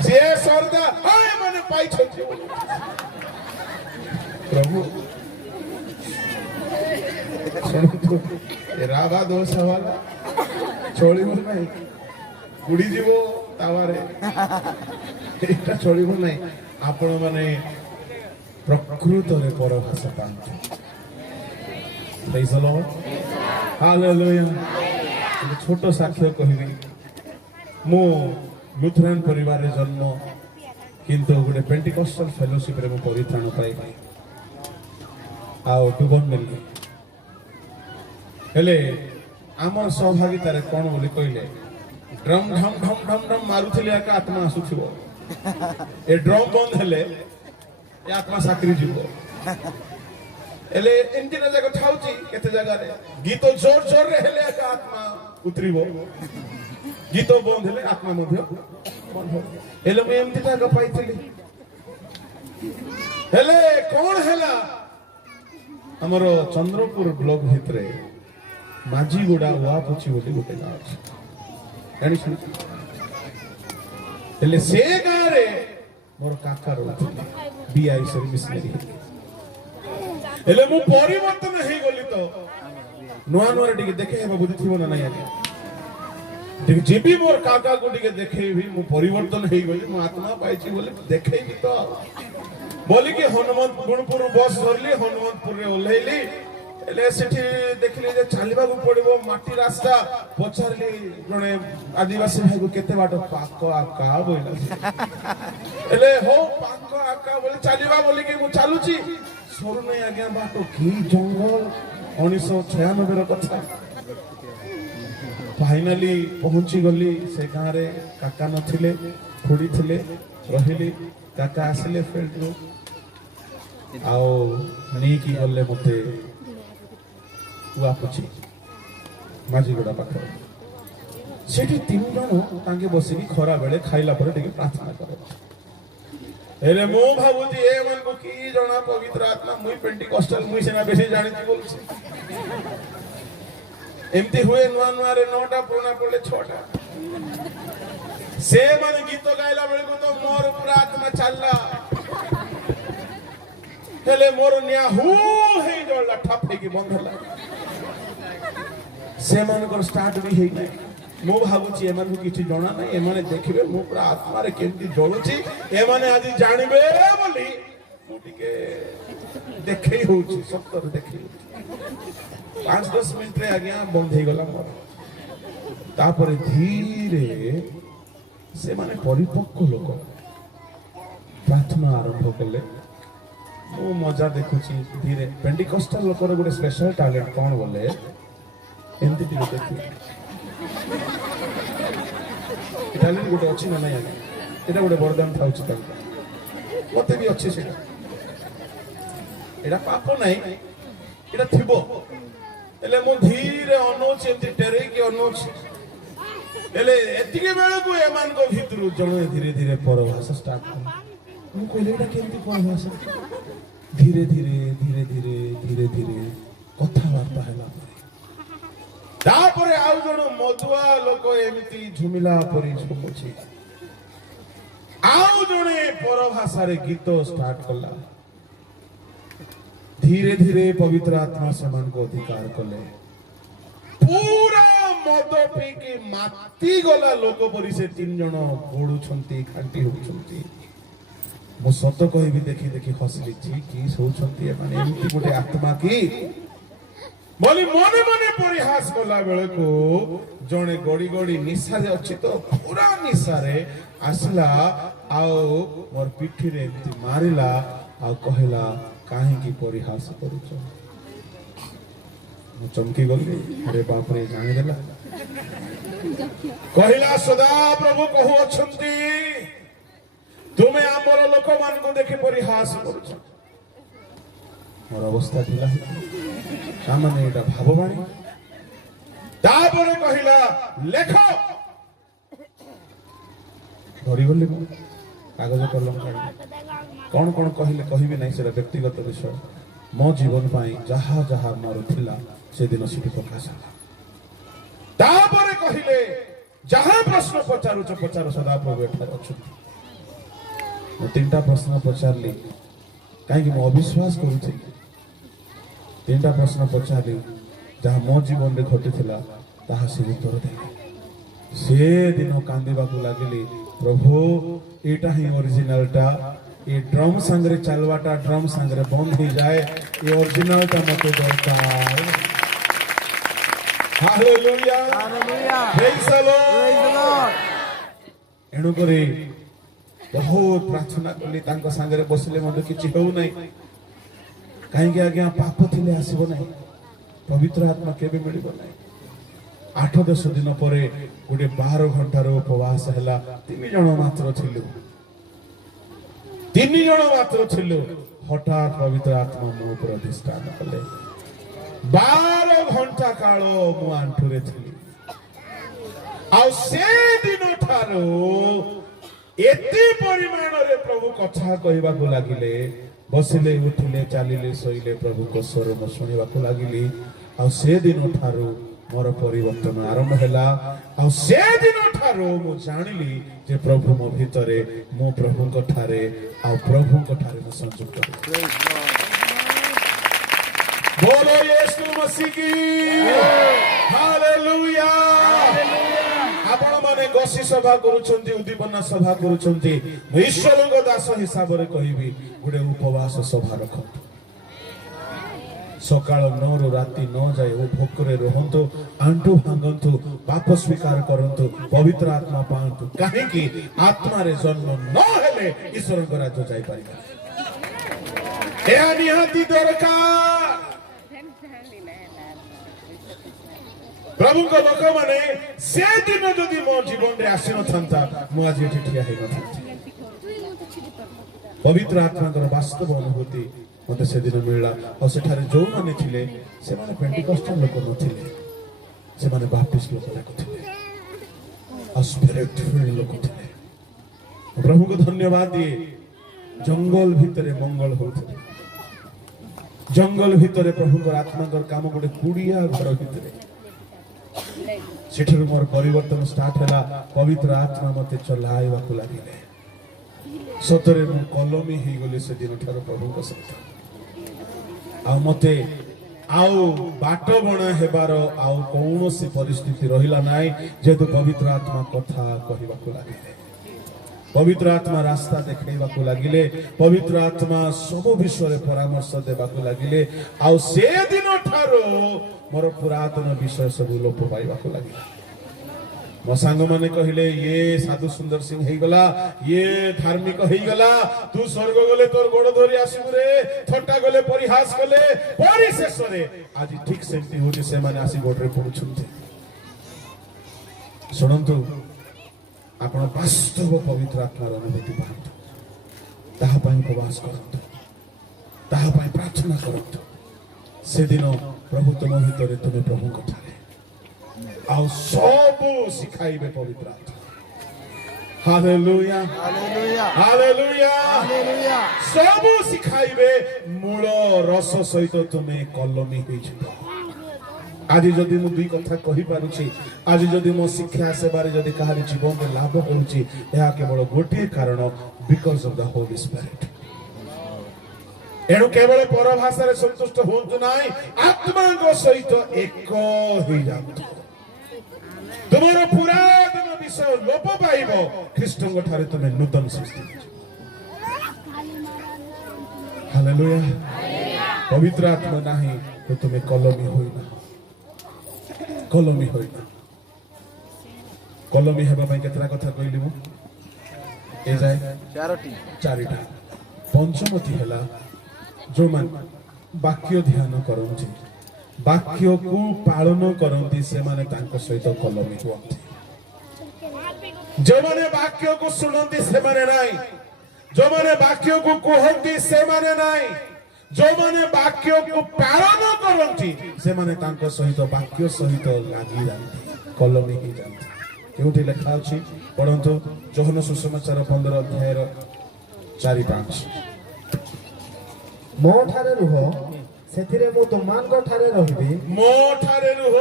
ସେ ସରଦା ଏମାନେ ପାଇଛନ୍ତି ପ୍ରଭୁ। ଶୁଣନ୍ତୁ ଏ ରାବା ଦୋଷ ବାଲା ଚଳିବ ନାହିଁ ବୁଡ଼ିଯିବ ତାୱାରେ ଏଇଟା ଚଳିବ ନାହିଁ। ଆପଣ ମାନେ ପ୍ରକୃତରେ ପରଭାଷା ପାଆନ୍ତୁ। Praise the Lord. Hallelujah. ଗୋଟେ ଛୋଟ ସାକ୍ଷ୍ୟ କହିବି। ମୁଁ ଲୁଥରାନ ପରିବାରରେ ଜନ୍ମ କିନ୍ତୁ ଗୋଟେ ପେଣ୍ଟିକୋଷ୍ଟାଲ ଫେଲୋସିପରେ ମୁଁ ପରିତ୍ରାଣ ପାଇଲି ଆଉ ଟୁବନ ନେଲି। ହେଲେ ଆମର ସହଭାଗିତାରେ କଣ ବୋଲି କହିଲେ ଡ୍ରମ୍ ଢମ୍ ଢମ୍ ଢମ୍ ଢମ୍ ମାରୁଥିଲେ ଏକା ଆତ୍ମା ଆସୁଥିବ। ଏ ଡ୍ରମ୍ ବନ୍ଦ ହେଲେ ଏ ଆତ୍ମା ସାକରି ଯିବ। ହେଲେ ଏମିତି ନା ଜାଗା ଥାଉଛି କେତେ ଜାଗାରେ ଗୀତ ଜୋର ଜୋରରେ ହେଲେ ଏକା ଆତ୍ମା ଉତରିବ। ଗୀତ ବନ୍ଦ ହେଲେ ଆତ୍ମା ମଧ୍ୟ ବନ୍ଦ ହେବ। ହେଲେ ମୁଁ ଏମିତି ଜାଗା ପାଇଥିଲି। ହେଲେ କଣ ହେଲା ଆମର ଚନ୍ଦ୍ରପୁର ବ୍ଲକ ଭିତରେ ମାଝିଗୁଡା ୱାପୁଚି ବୋଲି ଗୋଟେ ଗାଁ ଅଛି ଜାଣିଛୁ। ହେଲେ ସେ ଗାଁରେ ମୋର କାକା ରହୁଥିଲେ ବିଆଇ ମିଶନାରୀ। ହେଲେ ମୁଁ ପରିବର୍ତ୍ତନ ହେଇଗଲି ତ ନୂଆ ନୂଆରେ ଟିକେ ଦେଖେଇ ହେବ ବୁଝିଥିବ ନା ନାଇଁ ଆଜ୍ଞା। ଟିକେ ଯିବି ମୋର କାକାକୁ ଟିକେ ଦେଖେଇବି ମୁଁ ପରିବର୍ତ୍ତନ ହେଇଗଲି ମୁଁ ଆତ୍ମା ପାଇଛି ବୋଲି ଦେଖେଇବି ତ ବୋଲିକି ହନୁମନ୍ତ ଗୁଣପୁର ବସ୍ ଧରିଲି ହନୁମନ୍ତପୁରରେ ଓହ୍ଲେଇଲି। ହେଲେ ସେଠି ଦେଖିଲି ଯେ ଚାଲିବାକୁ ପଡିବ ମାଟି ରାସ୍ତା। ପଚାରିଲି ଜଣେ ଆଦିବାସୀ ଭାଇକୁ କେତେ ବାଟ ପାକ ଆକା ବୋଇଲା। ହେଲେ ହଉ ପାକ ଆକା ବୋଲି ଚାଲିବା ବୋଲିକି ମୁଁ ଚାଲୁଛି। ସରୁ ନାହିଁ ଆଜ୍ଞା ବାଟ କି ଜଙ୍ଗଲ 1996 ର କଥା। ଫାଇନାଲି ପହଞ୍ଚି ଗଲି ସେ ଗାଁରେ। କାକା ନଥିଲେ ଖୁଡି ଥିଲେ ରହିଲି। କାକା ଆସିଲେ ଫିଲ୍ଡରୁ ଆଉ ନେଇକି ଗଲେ ମତେ ୱାପୁଚି ମାଝିଗୁଡା ପାଖରେ। ସେଠି 3 ଜଣ ତାଙ୍କେ ବସିକି ଖରା ବେଳେ ଖାଇଲା ପରେ ଟିକେ ପ୍ରାର୍ଥନା କରେ। ହେଲେ ମୁଁ ଭାବୁଛି ଏମାନଙ୍କୁ କି ଜଣା ପବିତ୍ର ଆତ୍ମା, ମୁଇଁ ପେଣ୍ଟିକଷ୍ଟାଲ, ମୁଇଁ ସିନା ବେଶୀ ଜାଣିଛି ବୋଲୁଛି। ଏମିତି ହୁଏ ନୂଆ ନୂଆରେ 9ଟା, ପୁରୁଣା ପଡିଲେ 6ଟା। ସେମାନେ ଗୀତ ଗାଇଲା ବେଳକୁ ତ ମୋର ପୁରା ଆତ୍ମା ଚାଲିଲା, ହେଲେ ମୋର ନିଆଁ ହୁ ହେଇ ଜଳିଲା, ଠପ୍ ହେଇକି ବନ୍ଦ ହେଲା। ସେମାନଙ୍କର ଷ୍ଟାର୍ଟ ବି ହେଇନାହିଁ। ମୁଁ ଭାବୁଛି ଏମାନଙ୍କୁ କିଛି ଜଣା ନାହିଁ, ଏମାନେ ଦେଖିବେ ମୁଁ ପୁରା ଆତ୍ମାରେ କେମିତି ଜଳୁଛି, ଏମାନେ ଆଜି ଜାଣିବେ ବୋଲି ମୁଁ ଟିକେ ଦେଖେଇ ହଉଛି, ସତରେ ଦେଖେଇ ହଉଛି। 5-10 ମିନିଟରେ ଆଜ୍ଞା ବନ୍ଦ ହେଇଗଲା ମୋର। ତାପରେ ଧୀରେ ସେମାନେ ପରିପକ୍ୱ ଲୋକ ପ୍ରାର୍ଥନା ଆରମ୍ଭ କଲେ। ମୁଁ ମଜା ଦେଖୁଛି ଧୀରେ। ପେଣ୍ଟିକଷ୍ଟାଲ ଲୋକର ଗୋଟେ ସ୍ପେଶାଲ ଟ୍ୟାଲେଣ୍ଟ କଣ ବୋଲେ ଏମିତି ଟିକେ ଦେଖିବେ, ଟ୍ୟାଲେଣ୍ଟ ଗୋଟେ ଅଛି ନା ନାଇଁ ଆଜ୍ଞା? ଏଇଟା ଗୋଟେ ବରଦାନ ଥାଉଛି ତାଙ୍କ, ମତେ ବି ଅଛି ସେଇଟା। ଏଇଟା ପାପ ନାହିଁ, ଏଇଟା ଥିବ। ହେଲେ ମୁଁ ଧୀରେ ଅନଉଛି, ଏମିତି ଡେରେଇକି ଅନଉଛି। ହେଲେ ଏତିକି ବେଳକୁ ଏମାନଙ୍କ ଭିତରୁ ଜଣେ ଧୀରେ ଧୀରେ ପରଭାଷା ଷ୍ଟାର୍ଟ କଲେ। ମୁଁ କହିଲି ଏଇଟା କେମିତି ପରଭାଷା? ଧୀରେ ଧୀରେ ଧୀରେ ଧୀରେ ଧୀରେ ଧୀରେ କଥାବାର୍ତ୍ତା ହେଲା ପରେ ତାପରେ ଆଉ ଜଣେ ମଦୁଆ ଲୋକ ଏମିତି ଝୁମିଲା ପରି ଝୁମୁଛି, ଆଉ ଜଣେ ପରଭାଷାରେ ଗୀତ ଷ୍ଟାର୍ଟ କଲା। ଧୀରେ ଧୀରେ ପବିତ୍ର ଆତ୍ମା ସେମାନଙ୍କୁ ଅଧିକାର କଲେ। ପୁରା ମଦ ପିଇକି ମାତି ଗଲା ଲୋକ ପରି ସେ 3 ଜଣ ଗୋଡୁଛନ୍ତି, ଘାଣ୍ଟି ହଉଛନ୍ତି। ମୁଁ ସତ କହିବି, ଦେଖି ଦେଖି ହସିଲି, କି ଶୋଉଛନ୍ତି ଏମାନେ, ଏମିତି ଗୋଟେ ଆତ୍ମା କି ବୋଲି ମନେ ମନେ ପରିହାସ କଲା ବେଳକୁ ଜଣେ ଗଡି ଗଡି ନିଶାରେ ଅଛି ତ, ପୁରା ନିଶାରେ ଆସିଲା, ଆଉ ମୋର ପିଠିରେ ଏମିତି ମାରିଲା, ଆଉ କହିଲା କାହିଁକି ପରିହାସ କରୁଛ? ମୁଁ ଚମକି ଗଲି, ଆରେ ବାପରେ ଜାଣିଦେଲା। କହିଲା ସଦା ପ୍ରଭୁ କହୁଅଛନ୍ତି ତୁମେ ଆମର ଲୋକମାନଙ୍କୁ ଦେଖି ପରିହାସ କରୁଛ। ମୋର ଅବସ୍ଥା ଥିଲା, ତାମାନେ ଏଇଟା ଭାବବାଣୀ। ତାପରେ କହିଲା ଲେଖ। ଧରିଗଲି ମୁଁ, କାଗଜ କଲମ କାଢି। କଣ କଣ କହିଲେ କହିବି ନାହିଁ, ସେଟା ବ୍ୟକ୍ତିଗତ ବିଷୟ। ମୋ ଜୀବନ ପାଇଁ ଯାହା ଯାହା ମୋର ଥିଲା ସେଦିନ ସେଠି ପ୍ରକାଶ ହେଲା। ତାପରେ କହିଲେ ଯାହା ପ୍ରଶ୍ନ ପଚାରୁଛ ପଚାର, ସଦାପ୍ରଭୁ ଏଠାରେ ଅଛନ୍ତି। ମୁଁ 3ଟା ପ୍ରଶ୍ନ ପଚାରିଲି, କାହିଁକି ମୁଁ ଅବିଶ୍ୱାସ କରୁଥିଲି। 3ଟା ପ୍ରଶ୍ନ ପଚାରିଲି, ଯାହା ମୋ ଜୀବନରେ ଘଟିଥିଲା ତାହା ସେ ଉତ୍ତର ଦେଲେ। ସେଦିନ କାନ୍ଦିବାକୁ ଲାଗିଲି, ପ୍ରଭୁ ଏଇଟା ହିଁ ଅରିଜିନାଲଟା। ଏ ଡ୍ରମ୍ ସାଙ୍ଗରେ ଚାଲବାଟା ଡ୍ରମ୍ ସାଙ୍ଗରେ ବନ୍ଦ ହେଇଯାଏ, ଏ ଅରିଜିନାଲଟା ମତେ ଦରକାର। ହାଲେଲୁୟା, ପ୍ରେଜ୍ ଦ ଲର୍ଡ। ଏଣୁକରି ବହୁତ ପ୍ରାର୍ଥନା କଲି, ତାଙ୍କ ସାଙ୍ଗରେ ବସିଲେ ମଧ୍ୟ କିଛି ହେଉନାହିଁ। କାହିଁକି ଆଜ୍ଞା? ପାପ ଥିଲେ ଆସିବ ନାହିଁ, ପବିତ୍ର ଆତ୍ମା କେବେ ମିଳିବ ନାହିଁ। 8-10 ଦିନ ପରେ ଗୋଟେ 12 ଘଣ୍ଟାର ଉପବାସ ହେଲା। 3 ଜଣ ମାତ୍ର ଥିଲୁ, 3 ଜଣ ମାତ୍ର ଥିଲୁ। ହଠାତ୍ ପବିତ୍ର ଆତ୍ମା ମୋ ଉପରେ ଅଧିଷ୍ଠାନ କଲେ। 12 ଘଣ୍ଟା କାଳ ମୁଁ ଆଣ୍ଠୁରେ ଥିଲି। ଆଉ ସେ ଦିନ ଠାରୁ ଏତେ ପରିମାଣରେ ପ୍ରଭୁ କଥା କହିବାକୁ ଲାଗିଲେ। ବସିଲେ, ଉଠିଲେ, ଚାଲିଲେ, ଶୋଇଲେ ପ୍ରଭୁଙ୍କ ସ୍ୱର ମୁଁ ଶୁଣିବାକୁ ଲାଗିଲି। ଆଉ ସେଦିନ ଠାରୁ ମୋର ପରିବର୍ତ୍ତନ ଆରମ୍ଭ ହେଲା। ଆଉ ସେଦିନ ଠାରୁ ମୁଁ ଜାଣିଲି ଯେ ପ୍ରଭୁ ମୋ ଭିତରେ, ମୁଁ ପ୍ରଭୁଙ୍କ ଠାରେ, ଆଉ ପ୍ରଭୁଙ୍କ ଠାରେ ମୁଁ ସଂଯୁକ୍ତ। ବୋଲୋ ୟେଶୁ ମसीह की ହାଲେଲୁୟା। ଆପଣମାନେ ଗସି ସଭା କରୁଛନ୍ତି, ଉଦ୍ଦୀପନା ସଭା କରୁଛନ୍ତି, ମୁଁ ଈଶ୍ୱରଙ୍କ ଦାସ ହିସାବରେ କହିବି, ଗୋଟେ ଉପବାସ ସଭା ରଖନ୍ତୁ। ସକାଳ 9ରୁ ରାତି 9 ଯାଏ ଭୋକରେ ରୁହନ୍ତୁ, ଆଣ୍ଠୁ ଭାଙ୍ଗନ୍ତୁ, ପାପ ସ୍ୱୀକାର କରନ୍ତୁ, ପବିତ୍ର ଆତ୍ମା ପାଆନ୍ତୁ। କାହିଁକି? ଆତ୍ମାରେ ଜନ୍ମ ନ ହେଲେ ଈଶ୍ୱରଙ୍କ ରାଜ୍ୟ ଯାଇପାରିବ। ଏହା ନିହାତି ଦରକାର। ପ୍ରଭୁଙ୍କ ଲୋକମାନେ ସେଦିନ ଯଦି ମୋ ଜୀବନରେ ଆସିନଥାନ୍ତା, ମୁଁ ଆଜି ଏଠି ଠିଆ ହେଇନଥାନ୍ତି। ପବିତ୍ର ଆତ୍ମାଙ୍କର ବାସ୍ତବ ଅନୁଭୂତି ମତେ ସେଦିନ ମିଳିଲା। ଆଉ ସେଠାରେ ଯୋଉମାନେ ଥିଲେ ସେମାନେ ପେଣ୍ଟିକଷ୍ଟାଲ ଲୋକ ନଥିଲେ, ସେମାନେ ବାପ୍ଟିଷ୍ଟ ଲୋକ ଯାକ ଥିଲେ। ଆଉ ସ୍ପିରିଟ୍ ଫିଲ୍ଡ ଲୋକ ଥିଲେ। ପ୍ରଭୁଙ୍କୁ ଧନ୍ୟବାଦ ଦିଏ। ଜଙ୍ଗଲ ଭିତରେ ମଙ୍ଗଳ ହଉଥିଲେ। ଜଙ୍ଗଲ ଭିତରେ ପ୍ରଭୁଙ୍କର ଆତ୍ମାଙ୍କର କାମ ଗୋଟେ କୁଡ଼ିଆ ଘର ଭିତରେ। ସେଠାରୁ ମୋର ପରିବର୍ତ୍ତନ ଷ୍ଟାର୍ଟ ହେଲା। ପବିତ୍ର ଆତ୍ମା ମତେ ଚଲାଇବାକୁ ଲାଗିଲେ। ସତରେ ମୁଁ କଲମୀ ହେଇଗଲି ସେଦିନ ଠାରୁ ପ୍ରଭୁଙ୍କ ସହିତ। ଆଉ ମତେ ଆଉ ବାଟ ବଣା ହେବାର ଆଉ କୌଣସି ପରିସ୍ଥିତି ରହିଲା ନାହିଁ, ଯେହେତୁ ପବିତ୍ର ଆତ୍ମା କଥା କହିବାକୁ ଲାଗିଲେ। ପବିତ୍ର ଆତ୍ମା ରାସ୍ତା ଦେଖାଇବାକୁ ଲାଗିଲେ। ପବିତ୍ର ଆତ୍ମା ସବୁ ବିଷୟରେ ପରାମର୍ଶ ଦେବାକୁ ଲାଗିଲେ। ଆଉ ସେଦିନ ଠାରୁ ମୋର ପୁରାତନ ବିଷୟ ସବୁ ଲୋପ ପାଇବାକୁ ଲାଗିଲା। ମୋ ସାଙ୍ଗମାନେ କହିଲେ ଇଏ ସାଧୁ ସୁନ୍ଦର ସିଂ ହେଇଗଲା, ଇଏ ଧାର୍ମିକ ହେଇଗଲା, ତୁ ସ୍ୱର୍ଗ ଗଲେ ତୋର ଗୋଡ଼ ଧରି ଆସିବୁ ରେ, ଥଟ୍ଟା ଗଲେ ପରିହାସ କଲେ, ପରିଶେଷରେ ଆଜି ଠିକ ସେମିତି ହଉଛି, ସେମାନେ ଆସି ଗୋଡ଼ରେ ପଡୁଛନ୍ତି। ଶୁଣନ୍ତୁ, ଆପଣ ବାସ୍ତବ ପବିତ୍ର ଆତ୍ମାର ଅନୁଭୂତି ପାଆନ୍ତୁ। ତାହା ପାଇଁ ଉପବାସ କରନ୍ତୁ, ତାହା ପାଇଁ ପ୍ରାର୍ଥନା କରନ୍ତୁ। ସେଦିନ ପ୍ରଭୁ ତୁମ ଭିତରେ, ତୁମେ ପ୍ରଭୁଙ୍କ ଠାରେ ଆଉ ସବୁ ଶିଖାଇବେ ପବିତ୍ର ଆତ୍ମା। Hallelujah, hallelujah, hallelujah, hallelujah. ସବୁ ଶିଖାଇବେ। ମୂଳ ରସ ସହିତ ତୁମେ କଲମୀ ହେଇଯିବ। ଆଜି ଯଦି ମୁଁ ଦୁଇ କଥା କହିପାରୁଛି, ଆଜି ଯଦି ମୋ ଶିକ୍ଷା ସେବାରେ ଯଦି କାହାରି ଜୀବନରେ ଲାଭ ହେଉଛି, ଏହା କେବଳ ଗୋଟିଏ କାରଣ, because of the Holi spirit. ଏଣୁ କେବଳ ପରଭାଷାରେ ସନ୍ତୁଷ୍ଟ ହୁଅନ୍ତୁ ନାହିଁ, ଆତ୍ମାଙ୍କ ସହିତ ଏକ ହେଇଯାନ୍ତୁ। ତୁମର ପୁରାତନ ବିଷୟ ଲୋପ ପାଇବ, ଖ୍ରୀଷ୍ଟଙ୍କ ଠାରେ ତୁମେ ନୂତନ ସୃଷ୍ଟି ହେଇଯିବ। ହାଲେଲୁୟା। ପବିତ୍ର ଆତ୍ମା ନାହିଁ ତ ତୁମେ କଲମୀ ହୋଇନା, କଲମୀ ହୋଇନା। କଲମୀ ହେବା ପାଇଁ କେତେଟା କଥା କହିଲି ମୁଁ? ଏ ଯାଏ ଚାରିଟା। ପଞ୍ଚମଟି ହେଲା ଯୋଉମାନେ ବାକ୍ୟ ଧ୍ୟାନ କରନ୍ତି, ବାକ୍ୟକୁ ପାଳନ କରନ୍ତି, ସେମାନେ ତାଙ୍କ ସହିତ କଲମୀ ହୁଅନ୍ତି। ଯୋଉମାନେ ବାକ୍ୟକୁ ଶୁଣନ୍ତି ସେମାନେ ନାହିଁ, ଯୋଉମାନେ ବାକ୍ୟକୁ କୁହନ୍ତି ସେମାନେ ନାହିଁ, ଯୋଉମାନେ ବାକ୍ୟକୁ ପାଳନ କରନ୍ତି ସେମାନେ ତାଙ୍କ ସହିତ ବାକ୍ୟ ସହିତ ଲାଗି ଯାଆନ୍ତି, କଲମୀ ହେଇଯାଆନ୍ତି। କେଉଁଠି ଲେଖା ଅଛି ପଢନ୍ତୁ, ଯୋହନ ସୁସମାଚାର 15 ଅଧ୍ୟାୟର 4-5। ମୋ ଠାରେ ରୁହ, ସେଥିରେ ମୁଁ ତୁମମାନଙ୍କ ଠାରେ ରହିବି। ମୋ ଠାରେ ରୁହ,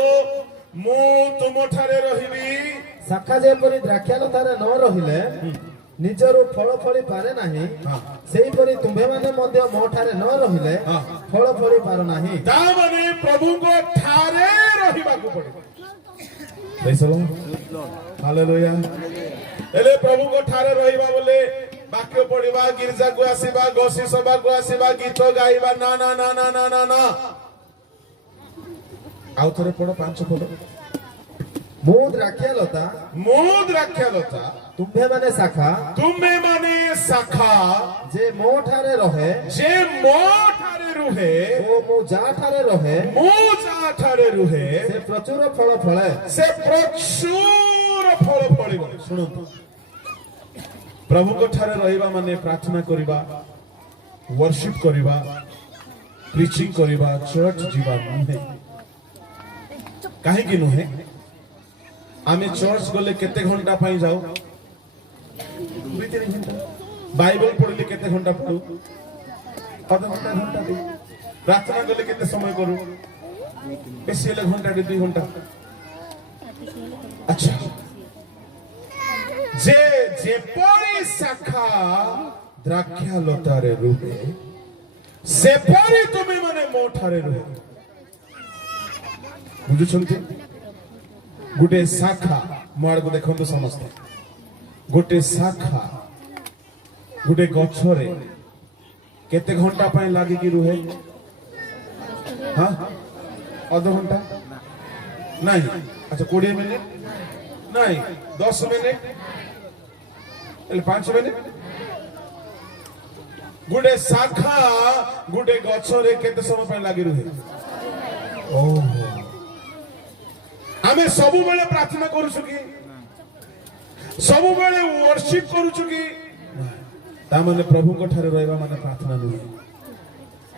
ମୁଁ ତୁମ ଠାରେ ରହିବି। ଶାଖା ଯେପରି ଦ୍ରାକ୍ଷାଲତାରେ ନ ରହିଲେ ନିଜରୁ ଫଳ ଫଳି ପାରେ ନାହିଁ, ସେହିପରି ତୁମ୍ଭେମାନେ ମଧ୍ୟ ମୋ ଠାରେ ନ ରହିଲେ ଫଳ ଫଳି ପାରୁ ନାହିଁ। ତା ମାନେ ପ୍ରଭୁଙ୍କ ଠାରେ ରହିବାକୁ ପଡିବ। ହାଲେଲୁୟା। ହେଲେ ପ୍ରଭୁଙ୍କ ଠାରେ ରହିବା ବୋଲେ ବାକ୍ୟ ପଢିବା, ଗିର୍ଜାକୁ ଆସିବା, ଗୋଷୀ ସଭାକୁ ଆସିବା, ଗୀତ ଗାଇବା, ନା ନା ନା ନା ନା ନା ନା। ଆଉ ଥରେ ପଢ 5 ପଦ। ମୁଁ ଦ୍ରାକ୍ଷାଲତା, ମୁଁ ଦ୍ରାକ୍ଷାଲତା, ତୁମ୍ଭେମାନେ ଶାଖା, ତୁମେ ମାନେ ଶାଖା, ଯେ ମୋ ଠାରେ ରହେ, ଯେ ମୋ ଠାରେ ରୁହେ, ଓ ମୁଁ ଯାହା ଠାରେ ରହେ, ମୁଁ ଯାହା ଠାରେ ରୁହେ, ସେ ପ୍ରଚୁର ଫଳ ଫଳେ। ସେ ପ୍ରଚୁର ଫଳ ଫଳିବ। ଶୁଣନ୍ତୁ, ପ୍ରଭୁଙ୍କ ଠାରେ ରହିବା ମାନେ ପ୍ରାର୍ଥନା କରିବା, worship କରିବା, preaching କରିବା, ଚର୍ଚ୍ଚ ଯିବା ନୁହେଁ। କାହିଁକି ନୁହେଁ? ଆମେ ଚର୍ଚ୍ଚ ଗଲେ କେତେ ଘଣ୍ଟା ପାଇଁ ଯାଉ? 2-3 ଘଣ୍ଟା। ବାଇବଲ ପଢିଲେ କେତେ ଘଣ୍ଟା ପଢୁ? ଅଧଘଣ୍ଟା, ଘଣ୍ଟା। ପ୍ରାର୍ଥନା ଗଲେ କେତେ ସମୟ କରୁ? ବେଶୀ ହେଲେ ଘଣ୍ଟାଟେ 2 ଘଣ୍ଟା। ଆଚ୍ଛା, ଯେ ଯେପରି ଶାଖା ଦ୍ରାକ୍ଷାଲତାରେ ରୁହେ, ସେପରି ତୁମେ ମାନେ ମୋ ଠାରେ ରୁହ। ବୁଝୁଛନ୍ତି? ଗୋଟେ ଶାଖା, ମୋ ଆଡକୁ ଦେଖନ୍ତୁ ସମସ୍ତେ, ଗୋଟେ ଶାଖା ଗୋଟେ ଗଛରେ କେତେ ଘଣ୍ଟା ପାଇଁ ଲାଗିକି ରୁହେ? ଅଧଘଣ୍ଟା? ନାଇଁ। ଆଚ୍ଛା, 20 ମିନିଟ୍? ନାଇଁ। 10 ମିନିଟ୍? 5 ମିନିଟ୍? ଗୋଟେ ଶାଖା ଗୋଟେ ଗଛରେ କେତେ ସମୟ ପାଇଁ ଲାଗି ରୁହେ? ଓହୋ, ଆମେ ସବୁବେଳେ ପ୍ରାର୍ଥନା କରୁଛୁ କି? ସବୁବେଳେ worship କରୁଛୁ କି? ତା ମାନେ ପ୍ରଭୁଙ୍କ ଠାରେ ରହିବା ମାନେ ପ୍ରାର୍ଥନା ନୁହେଁ।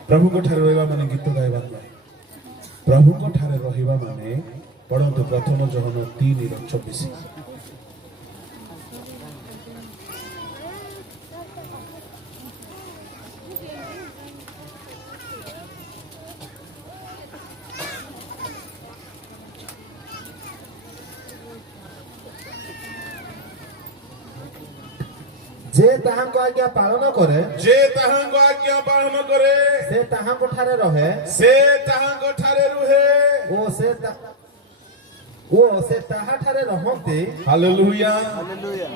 ପ୍ରଭୁଙ୍କ ଠାରେ ରହିବା ମାନେ ଗୀତ ଗାଇବା ନୁହେଁ। ପ୍ରଭୁଙ୍କ ଠାରେ ରହିବା ମାନେ, ପଢନ୍ତୁ ପ୍ରଥମ ଯୋହନ 3:24। जे ताहांको आज्ञा पालन करे जे ताहांको आज्ञा पालन करे से ताहांको ठारे रहे से ताहांको ठारे रुहे ओ से ताहा ठारे रहंते हालेलुया हालेलुया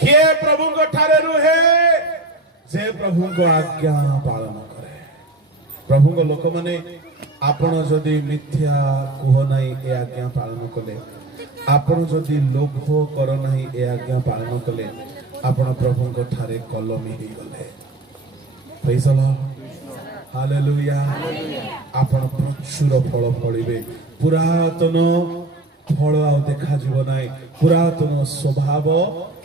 किए प्रभुको ठारे रुहे जे प्रभुको आज्ञा पालन करे प्रभुको लोक माने आपण जदि मिथ्या कुह नाही ए आज्ञा पालन कले आपण जदि लोभ कर नाही ए आज्ञा पालन कले आपण प्रभुको ठारे कलमी हे गले प्रेज द लॉर्ड हालेलुया आपण प्रचुर फल फलिबे पुरातन फल आ देखा जीव नाही पुरातन स्वभाव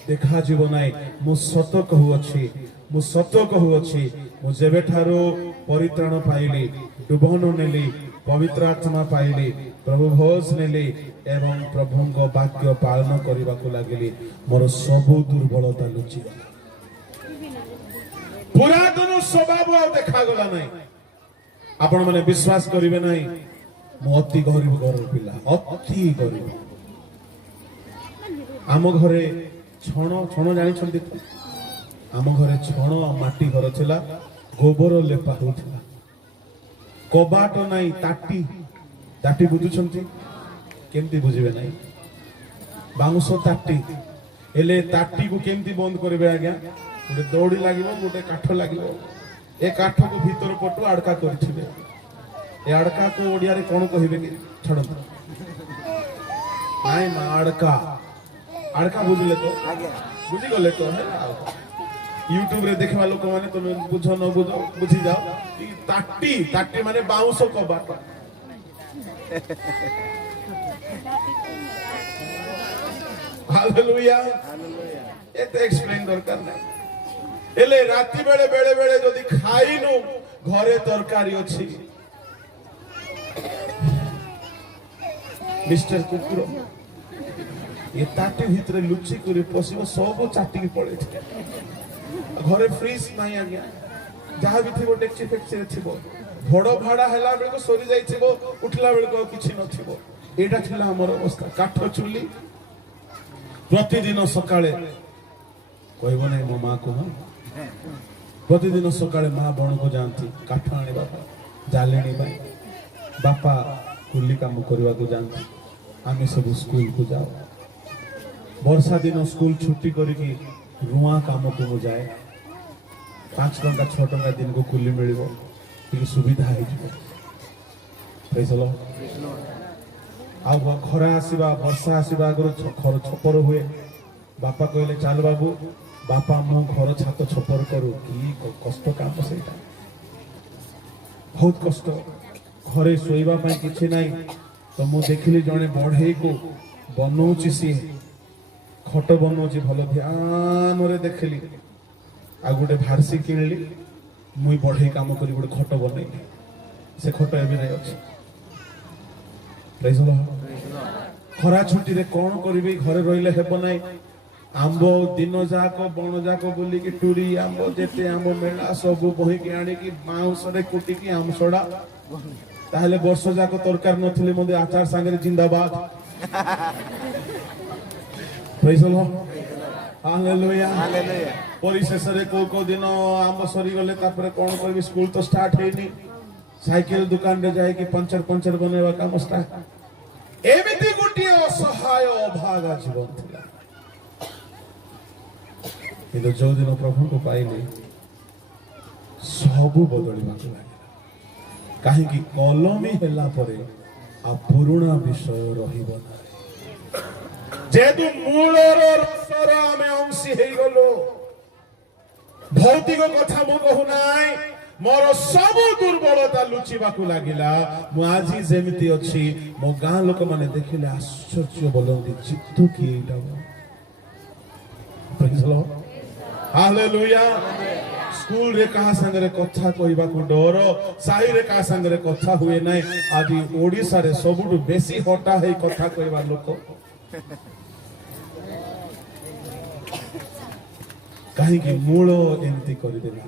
देखा जीव नाही मु सत कहूअछि मु सत कहूअछि मु जेबे ठारो परित्राण पाइली डुबन नेली पवित्र आत्मा पाइली प्रभु भोज नेली एवं प्रभुଙ୍କ वाक्य पालन କରିବାକୁ ଲାଗିଲି ମୋର ସବୁ ଦୁର୍ବଳତା ଲୁଚିଗଲା पुरातन स्वभाव आ देखा गला नाही आपण माने विश्वास करिवे नाही मु अति गरीब घर पिला अति गरीब आम घरे छण छण जानि छंती आम घरे छण माटी घर थिला गोबर लेपा होथिला कबाट नाही ताटी ताटी बुझुछंती केमती बुझिबे नाही बाउंस ताटी एले ताटी को केमती बंद करबे आज्ञा गोटे दौड़ी लागिबो गोटे काठ लागिबो ए काठ को भीतर पटु आड़का करथिबे ए आड़का को ओडिया रे कोन कहिबे कि छडंत नाइ मा आड़का आड़का बुझले तो आज्ञा बुझी गले तो है यूट्यूब रे देखवा लोक माने तुम बुझ न बुझ बुझी जाओ कि ताटी ताटी माने बाउंस कबाट हालेलुया हालेलुया एते एक्सप्लेन दरकार नै एले राती बेले बेले बेले जदी खाइनु घरे तरकारी अछि मिस्टर कुकुर ये ताटी भितरे लुचि करे पसिबो सब चाटी के पड़े घरे फ्रीज नाही आज्ञा जहा भी थिबो डेक्ची फेक्ची रे थिबो भड़ भाड़ा हैला बेले को सोरी जाई थिबो उठला बेले को किछि न थिबो एटा थिला हमर अवस्था काठ चुली प्रतिदिन सकाळे कहबो नै मो मां को प्रतिदिन सकाळे मां बण को जानती काठ आनी बापा जालेनी भाई बापा कुली काम करवा को जानती आमे सब स्कूल को जाओ वर्षा दिन स्कूल छुट्टी करके रुआ काम को मु जाए 5 टंका 6 टंका दिन को कुली मिलिबो टिके सुविधा है जिवो प्रेज द लॉर्ड आ खरा आसीबा वर्षा आसीबा अगर घर छपर हुए बापा कहले चल बाबू बापा मु घर छात छपर करू की कष्ट काम सेटा बहुत कष्ट घरे सोइबा पई किछि नाही तो मु देखिली जने बढ़ई को बनौची सी खट बनौची भलो ध्यान रे देखिली आ गोटे भारसी किनली मुई बढ़ई काम करी गोटे खट बनैली से खट एबे नै अछि प्रेज द लॉर्ड खरा छुट्टी रे कोन करबी घरे रहिले हेबो नै आंबो दिन जाक बण जाक बोली कि टूरी आंबो जेते आंबो मेला सब बही के आनी कि मांस रे कुटी कि आम सोडा ताहले वर्ष जाक तरकार नथिले मदे आचार संगे जिंदाबाद प्रेज द लॉर्ड हालेलुया हालेलुया परिशेष रे को दिन आंब सरी गले तापरे कोन करबी स्कूल तो स्टार्ट हेनी साइकिल दुकान रे जाय कि पंचर बनेवा काम स्टार्ट एमिति गुटी असहाय अभागा जीवन थिला किंतु जो दिन प्रभु को पाइले सबु बदलिबा को लागिला काहे कि कलमी हैला परे आ पुराना विषय रहिबो ना जेतु मूलर रसर आमे अंशी हेई गलो भौतिक कथा मु कहू नाय मोर सब दुर्बलता लुचिबा को लागिला मु आजी जेमिति अछि मो गां लोक माने देखिले आश्चर्य बोलंती चित्तु की एटा praise the Lord hallelujah school रे कहा संग रे कथा कहबा को डर साही रे कहा संग रे कथा हुए नै आजी ओडिसा रे सबुटु बेसी हटा है कथा कहबा लोक काहे कि मूल एंती करि देला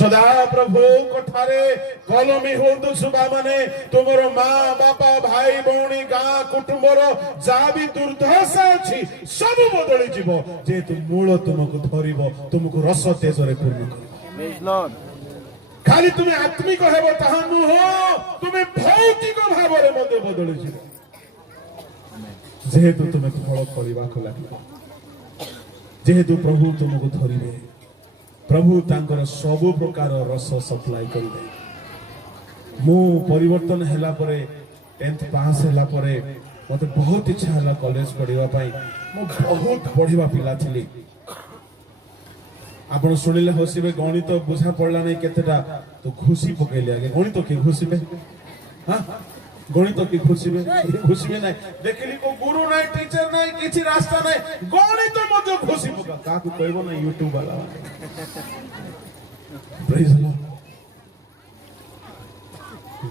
सदा प्रभु कठारे कलमी हो छुबा माने तुमर माँ बापा भाई भौणी गाँ कुटुंबर जहाँ भी दुर्दशा अच्छी सब बदली जीव जेहेतु मूल तुमको धरिब तुमको रस तेजरे पूर्ण कर Praise Lord. खाली तुम्हें आत्मिक हेब ताहा नुह तुम्हें भौतिक भाव में मध्य बदली जीव जेहेतु तुम्हें फल करने लगे जेहेतु प्रभु तुमको धरिबे प्रभु तांकर सब प्रकार रस सप्लाई करेंगे मु परिवर्तन हैला परे 10th पास हैला परे मते बहुत इच्छा हैला कॉलेज पढ़िबा पई मु बहुत पढ़िबा पिला थिली आपण सुनिले हसिबे गणित बुझा पड़ला नहीं केतेटा तो खुशी पकेले आगे गणित के खुशीबे हां गणित के खुशीबे नहीं देखली को गुरु नहीं टीचर नहीं किछि रास्ता नहीं गणित मते खुशी पका काकू कहबो ना यूट्यूब वाला प्रेज लॉर्ड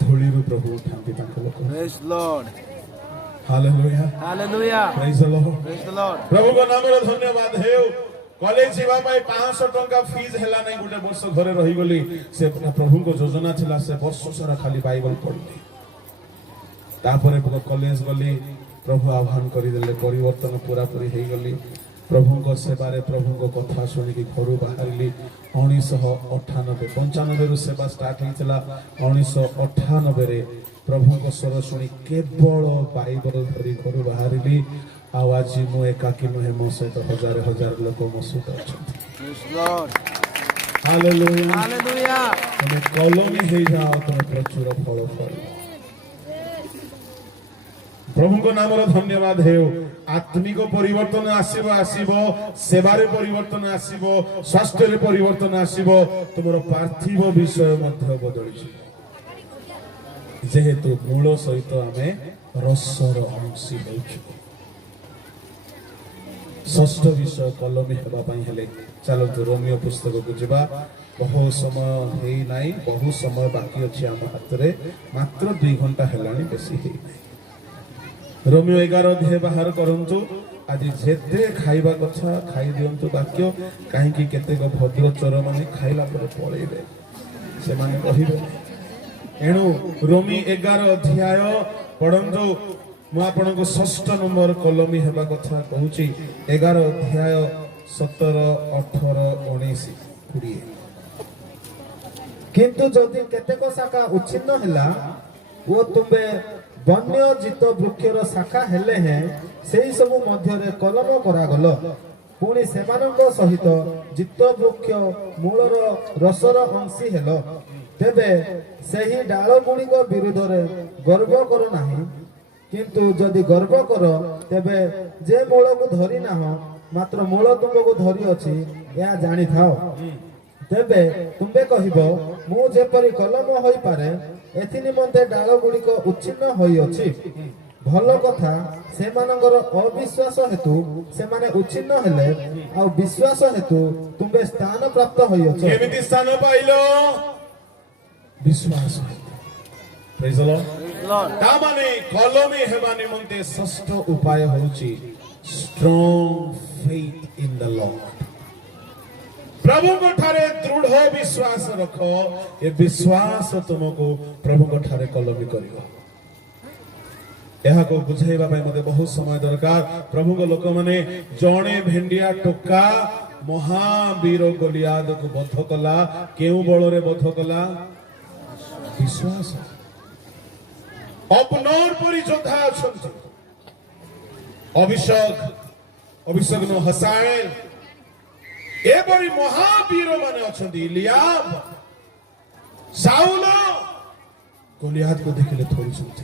धूलिरु प्रभु उठांती तांको लोक Praise Lord. Hallelujah Hallelujah. Praise the Lord Praise the Lord. प्रभु को नाम रे धन्यवाद हेउ कॉलेज जीवा पाई 500 टंका फीस हैला नहीं गुटे वर्ष घरे रही गली से प्रभु को योजना थिला से वर्ष सारा खाली बाइबल पढ़ली तापरे कॉलेज गली प्रभु आह्वान करी देले परिवर्तन पूरा पूरी हे गली प्रभु को सेवा रे प्रभु को कथा सुनी की घर बाहरली 1998 रु सेवा स्टार्ट हितला 1998 रे प्रभु को स्वर सुनी केवल बाइबल धरी घर बाहरली आज मु एकाकी नुहे मो सहित हजार हजार लोक मो सहित अछंती Praise Lord. Hallelujah Hallelujah. तुम कलमी हे जाओ तुम प्रचुर फल फल प्रभु को नाम धन्यवाद हेउ आत्मिक परिवर्तन आसीबो आसीबो सेवारे परिवर्तन आसीबो स्वास्थ्य रे परिवर्तन आसीबो तुमर पार्थिव विषय मध्य बदली जेहेतु मूल सहित आमे रसर अंशी होछु षष्ठ विषय कलमी हेबा पई हेले चलो तो रोमियो पुस्तक को जिबा बहुत समय हे नाही बहुत समय बाकी अछि हम हाथ रे मात्र 2 घंटा हेलानी बेसी हे नाही रोमियो 11 अध्याय बाहर करंतु आज जेते खाइबा कथा खाई दियंतु वाक्य काहे कि केतेक भद्र चोर माने खाइला पर पळेबे से माने कहिबे एणु रोमी 11 अध्याय पढंतु मु आपनको षष्ठ नंबर कलमी हेबा कथा कहूची 11 अध्याय 17 18 19 20 किंतु जदि केतेक शाखा उच्छिन्न ହେଲା ओ तुमे वन्य जित वृक्षर शाखा हेले हैं सेही सब मध्यरे कलम करागल पुणी सेमानंक सहित जित वृक्ष मूलर रसर अंशी हेल तेबे सेही डाल गुड़िक विरुद्ध रे गर्व करो नाही किंतु जदि गर्व कर तेबे जे मूल को धरी नाह मात्र मूल तुमको धरी अछि या जानि थाओ तेबे तुमे कहिबो मु जेपरि कलम होई पारे एथि निमंते डाल गुड़िक उच्छिन्न होई अछि भल कथा सेमानंगर अविश्वास हेतु सेमाने उच्छिन्न हेले आ विश्वास हेतु तुमे स्थान प्राप्त होई अछि केमिति स्थान पाइलो विश्वास praise the Lord Praise Lord. ता माने कलमी हेबा निमंते षष्ठ उपाय होची strong faith in the Lord प्रभु को ठारे दृढ़ विश्वास रखो ये विश्वास तुमको प्रभु को ठारे कलमी करियो को बुझाइबा पई मते बहुत समय दरकार प्रभु को लोक माने जणे भेंडिया टोका महावीर गोलियाद को बध कला केउ बळ रे बध कला विश्वास अपनर परि योद्धा अछंती अभिषेक नो हसाएल एपरी महावीर माने अछंती इलियाब साउल गोलियाद को देखले थोड़ी सुनते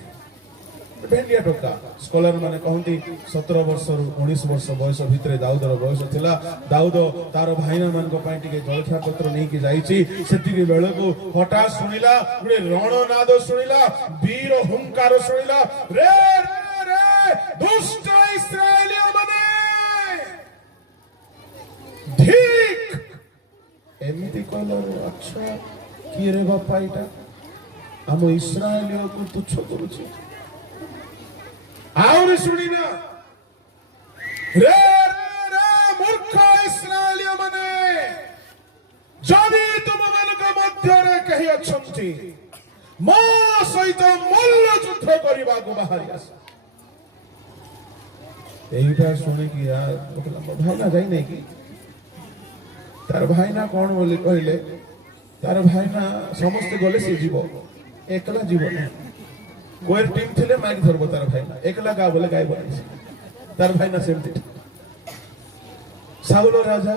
भेंडिया टोका स्कॉलर माने कहंती 17 वर्ष रु 19 वर्ष बयस भितरे दाऊदर बयस थिला दाऊद तार भाईना मान को पाई टिके जलखा पत्र नै कि जाईची सेतिके बेले को हठात सुनिला गुडे रणनाद सुनिला वीर हुंकार सुनिला रे रे रे दुष्ट इस्राएलिया माने ठीक एमिति कहलो अच्छा की रे बापा इटा हम इस्राएलिया को तुच्छ करूची और सुनिना रे रे रे मूर्ख इस्राएलिया माने जदि तुम मन को ମୋ ସହିତ ମଲ୍ଲ ଯୁଦ୍ଧ କରିବାକୁ ବାହାରି ଆସ। এইটা শুଣିକି ମୋ ଭାଇନା ଯାଇନାହିଁ କି? ତାର ଭାଇନା କଣ ବୋଲି କହିଲେ, ତାର ଭାଇନା ସମସ୍ତେ ଗଲେ ସେ ଯିବ, ଏକଲା ଯିବ ନାହିଁ। କୋଏର ଟିମ୍ ଥିଲେ ମାଇକ୍ ଧରବ ତାର ଭାଇନା, ଏକଲା ଗା ବୋଲେ ଗାଇବ ନାହିଁ। ତାର ଭାଇନା ସେମିତି। ସାଉଲ ରାଜା,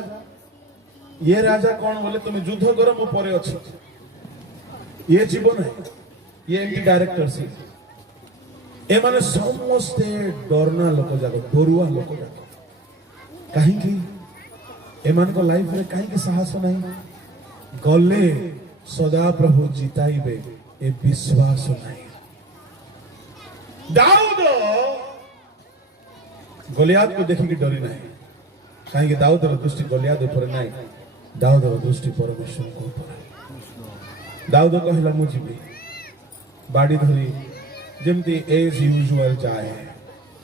ଇଏ ରାଜା କଣ ବୋଲେ ତୁମେ ଯୁଦ୍ଧ କର, ମୁଁ ପରେ ଅଛି। ଇଏ ଯିବ ନାହିଁ, ଇଏ ଏମିତି ଡାଇରେକ୍ଟର ସିଏ। ଏମାନେ ସମସ୍ତେ ଡରନା ଲୋକ ଯାକ, ଡରୁଆ ଲୋକ ଯାକ। କାହିଁକି ଏମାନଙ୍କ ଲାଇଫରେ କାହିଁକି ସାହସ ନାହିଁ? ଗଲେ ସଦାପ୍ରଭୁ ଜିତାଇବେ ଏ ବିଶ୍ୱାସ ନାହିଁ। ଦାଉଦ ଗଲିଆଦକୁ ଦେଖିକି ଡରି ନାହିଁ। କାହିଁକି? ଦାଉଦର ଦୃଷ୍ଟି ଗଲିଆଦ ଉପରେ ନାହିଁ, ଦାଉଦର ଦୃଷ୍ଟି ପରମେଶ୍ୱରଙ୍କ ଉପରେ। ଦାଉଦ କହିଲା ମୁଁ ଯିବି, ବାଡ଼ି ଧରି ଯେମିତି ଏଜ୍ ୟୁଜୁଆଲ ଯାଏ,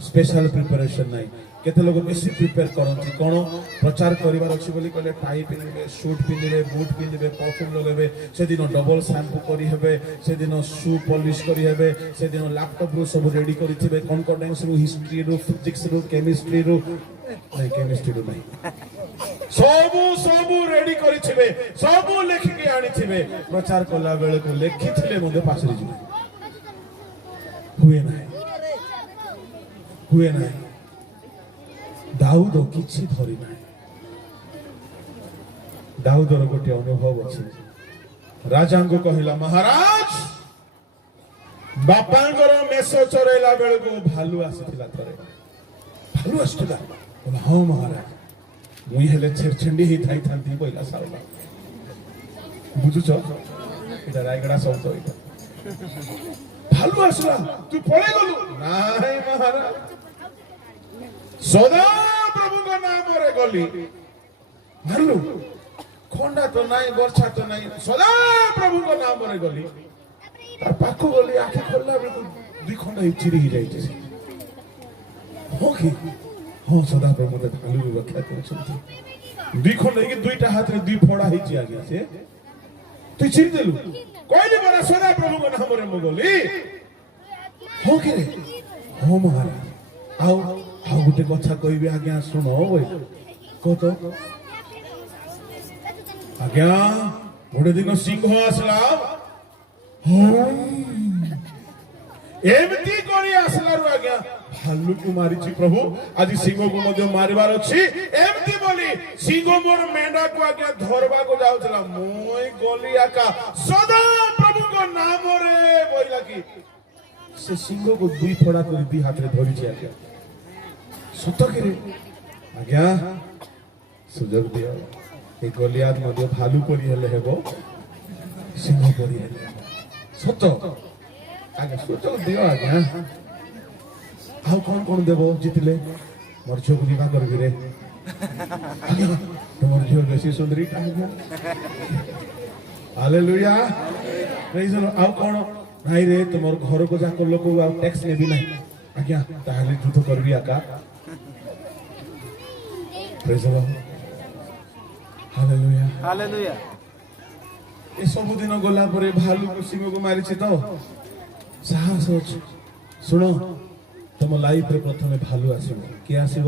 ସ୍ପେଶାଲ ପ୍ରିପାରେସନ ନାହିଁ। କେତେ ଲୋକ ବେଶୀ ପ୍ରିପେୟାର କରନ୍ତି, କ'ଣ ପ୍ରଚାର କରିବାର ଅଛି ବୋଲି କହିଲେ ଟାଇ ପିନ୍ଧିବେ, ସୁଟ୍ ପିନ୍ଧିବେ, ବୁଟ୍ ପିନ୍ଧିବେ, ପରଫ୍ୟୁମ୍ ଲଗାଇବେ, ସେଦିନ ଡବଲ ସାମ୍ପୁ କରିହେବେ, ସେଦିନ ସୁ ପଲିଶ କରିହେବେ, ସେଦିନ ଲାପଟପ୍ରୁ ସବୁ ରେଡି କରିଥିବେ, କନକର୍ଡେନ୍ସରୁ, ହିଷ୍ଟ୍ରିରୁ, ଫିଜିକ୍ସରୁ, କେମିଷ୍ଟ୍ରିରୁ, ନାଇଁ କେମିଷ୍ଟ୍ରିରୁ ନାହିଁ, ସବୁ ରେଡି କରିଥିବେ, ସବୁ ଲେଖିକି ଆଣିଥିବେ। ପ୍ରଚାର କଲା ବେଳକୁ ଲେଖିଥିଲେ ମଧ୍ୟ ପାସରି ଯିବେ। ହୁଏ ନାହିଁ। ଦାଉଦ କିଛି ଧରି ନାହିଁ। ଦାଉଦର ଗୋଟିଏ ଅନୁଭବ ଅଛି। ରାଜାଙ୍କୁ କହିଲା, ମହାରାଜ ବାପାଙ୍କର ମେଷ ଚରେଇଲା ବେଳକୁ ଭାଲୁ ଆସିଥିଲା ଥରେ। ଭାଲୁ ଆସିଥିଲା? ହଁ ମହାରାଜ, ମୁଇଁ ହେଲେ ଛେରଛେଣ୍ଡି ହେଇଥାଇଥାନ୍ତି କହିଲା ସାଉଲ। ବୁଝୁଛ, ଏଇଟା ରାୟଗଡ଼ା ଶବ୍ଦ। ଏଇଟା ଭାଲୁ ଆସିଲା, ତୁ ପଳେଇ ଗଲୁ? ନାଇଁ ମହାରାଜ, ସଦା ପ୍ରଭୁଙ୍କ ନାମରେ ଗଲି। ଭାଲୁ ଖଣ୍ଡା ତ ନାହିଁ, ବର୍ଷା ତ ନାହିଁ, ସଦା ପ୍ରଭୁଙ୍କ ନାମରେ ଗଲି। ତା ପାଖକୁ ଗଲି, ଆଖି ଖୋଲିଲା ବେଳକୁ 2 ଖଣ୍ଡ ଚିରି ହେଇଯାଇଛି। ହଁ କି? ହଁ, ସଦାପ୍ରଭୁ ମତେ ଭାଲୁ ରକ୍ଷା କରୁଛନ୍ତି। 2 ଖଣ୍ଡ ହେଇକି 2ଟା ହାତରେ 2 ଫଡା ହେଇଛି। ଆଜ୍ଞା ସେ তুই চিনি দেলু কইলি বড় সদা প্রভুଙ୍କ নামରେ ମୁଁ ଗଲି। ହଁ କି ରେ? ହଁ ମହାରାଜ। ଆଉ ଗୋଟେ କଥା କହିବି ଆଜ୍ଞା, ଶୁଣ। କହ ତ। ଆଜ୍ଞା ଗୋଟେ ଦିନ ସିଂହ ଆସିଲା। ଏମିତି କରି ଆସିଲାରୁ ଆଜ୍ଞା ଭାଲୁକୁ ମାରିଛି ପ୍ରଭୁ, ଆଜି ସିଂହକୁ ମଧ୍ୟ ମାରିବାର ଅଛି। ଏମିତି ବୋଲି ସିଂହ ମୋର ମେଣ୍ଢାକୁ ଆଜ୍ଞା ଧରବାକୁ ଯାଉଥିଲା। ମୁଁ ଗଲି ଆକା ସଦା ପ୍ରଭୁଙ୍କ ନାମରେ ବୋଇଲା କି ସେ ସିଂହକୁ 2 ଫଡା କରି 2 ହାତରେ ଧରିଛି। ଆଜ୍ଞା ସତକିରେ ଆଜ୍ଞା ସୁଯୋଗ ଦିଅ। ଏ ଗଲିଆଦ ମଧ୍ୟ ଭାଲୁ ପରି ହେଲେ ହେବ, ସିଂହ ପରି ହେଲେ ହେବ। ସତ ଆଜ୍ଞା, ସୁଯୋଗ ଦିଅ ଆଜ୍ଞା। ଆଉ କଣ ଦେବ ଜିତିଲେ? ମୋର ଝିଅକୁ ବିବାହ କରିବି ରେ। তোমার ঝিও বেশি সুন্দরী আজ্ঞা। হালেলুয়া, প্রেজ দ লর্ড। ଆଉ କଣ ନାଇଁ ରେ, তোমার ଘରକୁ ଯାକ ଲୋକ ଆଉ ଟ୍ୟାକ୍ସ ନେବି ନାହିଁ। ଆଜ୍ଞା ତାହେଲେ ଯୁଦ୍ଧ କରିବି ଆକା। ପ୍ରେଜ ଦ ଲର୍ଡ, ହାଲେଲୁୟା ହାଲେଲୁୟା। ଏ ସବୁ ଦିନ ଗଲା ପରେ ଭାଲୁକୁ ସିଂହକୁ ମାରିଛି ତ ସାହସ ଅଛି। ଶୁଣ, ତମ ଲାଇଫରେ ପ୍ରଥମେ ଭାଲୁ ଆସିବ। କିଏ ଆସିବ?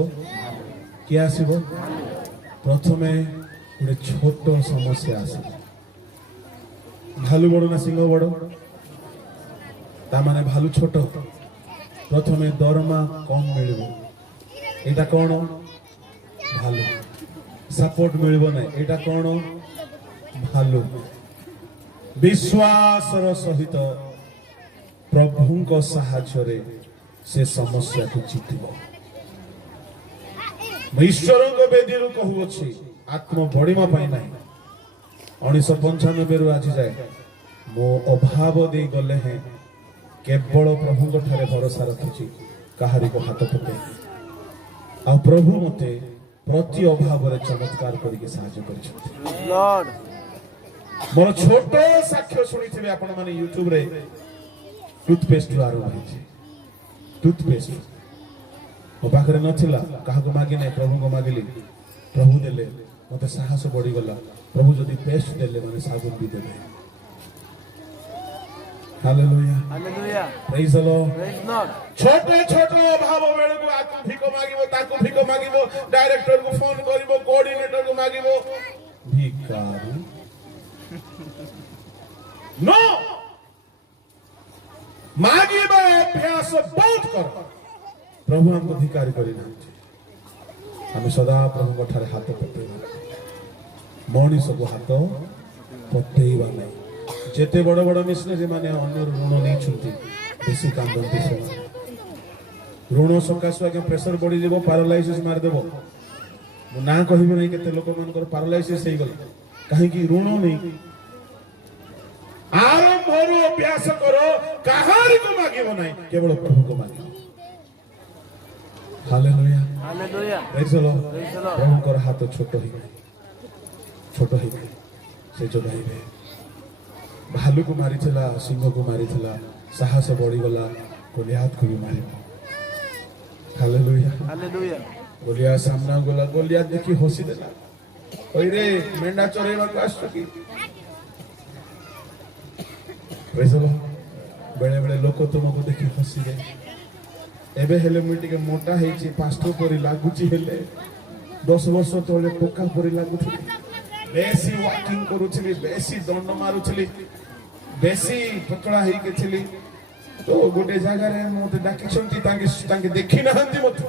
କିଏ ଆସିବ? ପ୍ରଥମେ ଗୋଟେ ଛୋଟ ସମସ୍ୟା ଆସିବ। ଭାଲୁ ବଡ ନା ସିଂହ ବଡ? ତାମାନେ ଭାଲୁ ଛୋଟ। ପ୍ରଥମେ ଦରମା କମ ମିଳିବ। ଏଇଟା କଣ? ଭାଲୁ। ସପୋର୍ଟ ମିଳିବ ନାହିଁ। ଏଇଟା କଣ? ଭାଲୁ। ବିଶ୍ୱାସର ସହିତ ପ୍ରଭୁଙ୍କ ସାହାଯ୍ୟରେ ସେ ସମସ୍ୟାକୁ ଜିତିବ। ମୁଁ ଈଶ୍ୱରଙ୍କ ବେଦୀରୁ କହୁଅଛି, ଆତ୍ମ ବଢିବା ପାଇଁ ନାହିଁ। 1995ରୁ ଆଜି ଯାଏ ମୋ ଅଭାବ ଦେଇ ଗଲେ ହେଁ କେବଳ ପ୍ରଭୁଙ୍କ ଠାରେ ଭରସା ରଖିଛି, କାହାରିକୁ ହାତ ପକାଇ। ଆଉ ପ୍ରଭୁ ମତେ ପ୍ରତି ଅଭାବରେ ଚମତ୍କାର କରିକି ସାହାଯ୍ୟ କରିଛନ୍ତି। ମୋର ଛୋଟ ସାକ୍ଷ୍ୟ ଶୁଣିଥିବେ ଆପଣ ମାନେ ୟୁଟ୍ୟୁବରେ। ଟୁଥପେଷ୍ଟରୁ ଆରମ୍ଭ ହେଇଛି। ଟୁଥପେଷ୍ଟ ମୋ ପାଖରେ ନଥିଲା, କାହାକୁ ମାଗି ନାହିଁ, ପ୍ରଭୁଙ୍କୁ ମାଗିଲି। ପ୍ରଭୁ ଦେଲେ, ମତେ ସାହସ ବଢିଗଲା। ପ୍ରଭୁ ଯଦି ପେଷ୍ଟ ଦେଲେ ମାନେ ସାବୁନ ବି ଦେବେ। Hallelujah Hallelujah. ପ୍ରେଜ୍ ଦ ଲର୍ଡ। Praise the Lord. ଛୋଟ ଛୋଟ ଅଭାବ ବେଳକୁ ଆକୁ ଭିକ ମାଗିବ, ତାକୁ ଭିକ ମାଗିବ, ଡାଇରେକ୍ଟରକୁ ଫୋନ କରିବ, କୋଅର୍ଡିନେଟରକୁ ମାଗିବ, ଭିକାରୀ नो ମାଗିବା ଅଭ୍ୟାସ ବହୁତ କର। ପ୍ରଭୁ ଆମକୁ ଧିକାରୀ କରିନାହାନ୍ତି। ଆମେ ସଦା ପ୍ରଭୁଙ୍କ ଠାରେ ହାତ ପତେଇବା, ମଣିଷକୁ ହାତ ପତେଇବା ନାହିଁ। ଯେତେ ବଡ ବଡ ମିଶନରୀ ମାନେ ଅନ୍ୟରୁ ଋଣ ନେଇଛନ୍ତି ବେଶୀ କାନ୍ଦନ୍ତି ସେମାନେ। ଋଣ ସକାଶୁ ଆଜ୍ଞା ପ୍ରେସର ବଢିଯିବ, ପାରାଲାଇସିସ୍ ମାରିଦେବ। ମୁଁ ନାଁ କହିବି ନାହିଁ କେତେ ଲୋକମାନଙ୍କର ପାରାଲାଇସିସ୍ ହେଇଗଲା କାହିଁକି ଋଣ ନେଇ। ଆରମ୍ଭରୁ ଅଭ୍ୟାସ କର, କାହାରିକୁ ମାଗିବ ନାହିଁ, କେବଳ ପ୍ରଭୁଙ୍କୁ ମାଗିବ। Hallelujah Hallelujah. ପ୍ରେଜ୍ ଦ ଲର୍ଡ। Praise the Lord. ପ୍ରଭୁଙ୍କର ହାତ ଛୋଟ ହେଇଗଲା, ଛୋଟ ହେଇଗଲା, ସେ ଯୋଗାଇବେ। ଭାଲୁକୁ ମାରିଥିଲା, ସିଂହକୁ ମାରିଥିଲା, ସାହସ ବଢିଗଲା, ଗୋଲିଆତକୁ ବି ମାରିବ। ହାଲେଲୁୟା। Hallelujah. ଗୋଲିଆତ ସାମ୍ନା ଗଲା, ଗୋଲିଆତ ଦେଖି ହସିଦେଲା, କହିରେ ମେଣ୍ଢା ଚରେଇବାକୁ ଆସୁଛ କି? ପ୍ରେଜ୍ ଦ ଲର୍ଡ। ବେଳେ ବେଳେ ଲୋକ ତୁମକୁ ଦେଖି ହସିବେ। ଏବେ ହେଲେ ମୁଁ ଟିକେ ମୋଟା ହେଇଛି, ପାଷ୍ଟର ପରି ଲାଗୁଛି, ହେଲେ 10 ବର୍ଷ ତଳେ ଟୋକା ପରି ଲାଗୁଥିଲି। ବେଶୀ ୱାକିଂ କରୁଥିଲି, ବେଶୀ ଦଣ୍ଡ ମାରୁଥିଲି, ବେଶୀ ପତଳା ହେଇକି ଥିଲି। ତ ଗୋଟେ ଜାଗାରେ ମତେ ଡାକିଛନ୍ତି, ତାଙ୍କେ ଦେଖି ନାହାନ୍ତି ମତେ,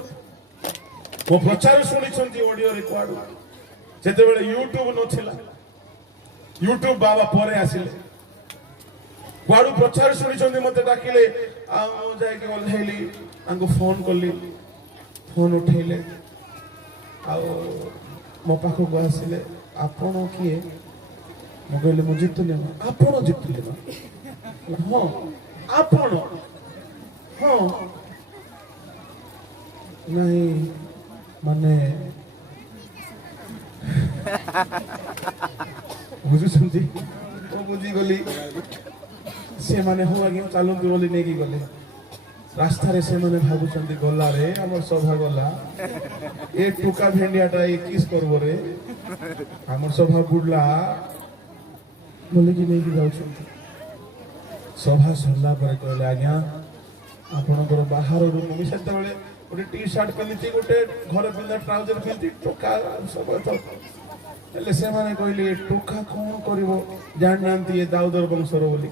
ମୋ ପ୍ରଚାର ଶୁଣିଛନ୍ତି ଅଡିଓ ରେକର୍ଡ। ଯେତେବେଳେ ୟୁଟ୍ୟୁବ ନଥିଲା, ୟୁଟ୍ୟୁବ ବାବା ପରେ ଆସିଲେ, କୁଆଡୁ ପ୍ରଚାର ଶୁଣିଛନ୍ତି, ମତେ ଡାକିଲେ। ଆଉ ମୁଁ ଯାଇକି ଓହ୍ଲେଇଲି, ତାଙ୍କୁ ଫୋନ କଲି, ଫୋନ ଉଠେଇଲେ, ଆଉ ମୋ ପାଖକୁ ଆସିଲେ। ଆପଣ କିଏ? ମୁଁ କହିଲି ମୁଁ ଜିତୁଲି ମା। ଆପଣ ଜିତୁଲି ମା? ହଁ। ଆପଣ? ହଁ। ନାଇଁ ମାନେ ବୁଝୁଛନ୍ତି? ମୁଁ ବୁଝିଗଲି। ସେମାନେ ହଁ ଆଜ୍ଞା ଚାଲନ୍ତୁ ବୋଲି ନେଇକି ଗଲେ। ରାସ୍ତାରେ ସେମାନେ ଭାବୁଛନ୍ତି ଗଲାରେ ଆମର ସଭା ଗଲା, ଏ ଟୁକା ଭେଣ୍ଡିଆଟା ଏ କିସ୍ କରିବ ରେ, ଆମର ସଭା ବୁଡଲା ବୋଲିକି ନେଇକି ଯାଉଛନ୍ତି। ସଭା ସରିଲା ପରେ କହିଲେ ଆଜ୍ଞା ଆପଣଙ୍କର ବାହାରରୁ, ମୁଁ ସେତେବେଳେ ଗୋଟେ ଟି ସାର୍ଟ ପିନ୍ଧିଛି, ଗୋଟେ ଘରେ ପିନ୍ଧା ଟ୍ରାଉଜର ପିନ୍ଧି, ଟୋକା ସବୁ ହେଲେ ସେମାନେ କହିଲେ ଏ ଟୋକା କଣ କରିବ, ଜାଣିନାହାନ୍ତି ଏ ଦାଉଦର ବଂଶର ବୋଲି।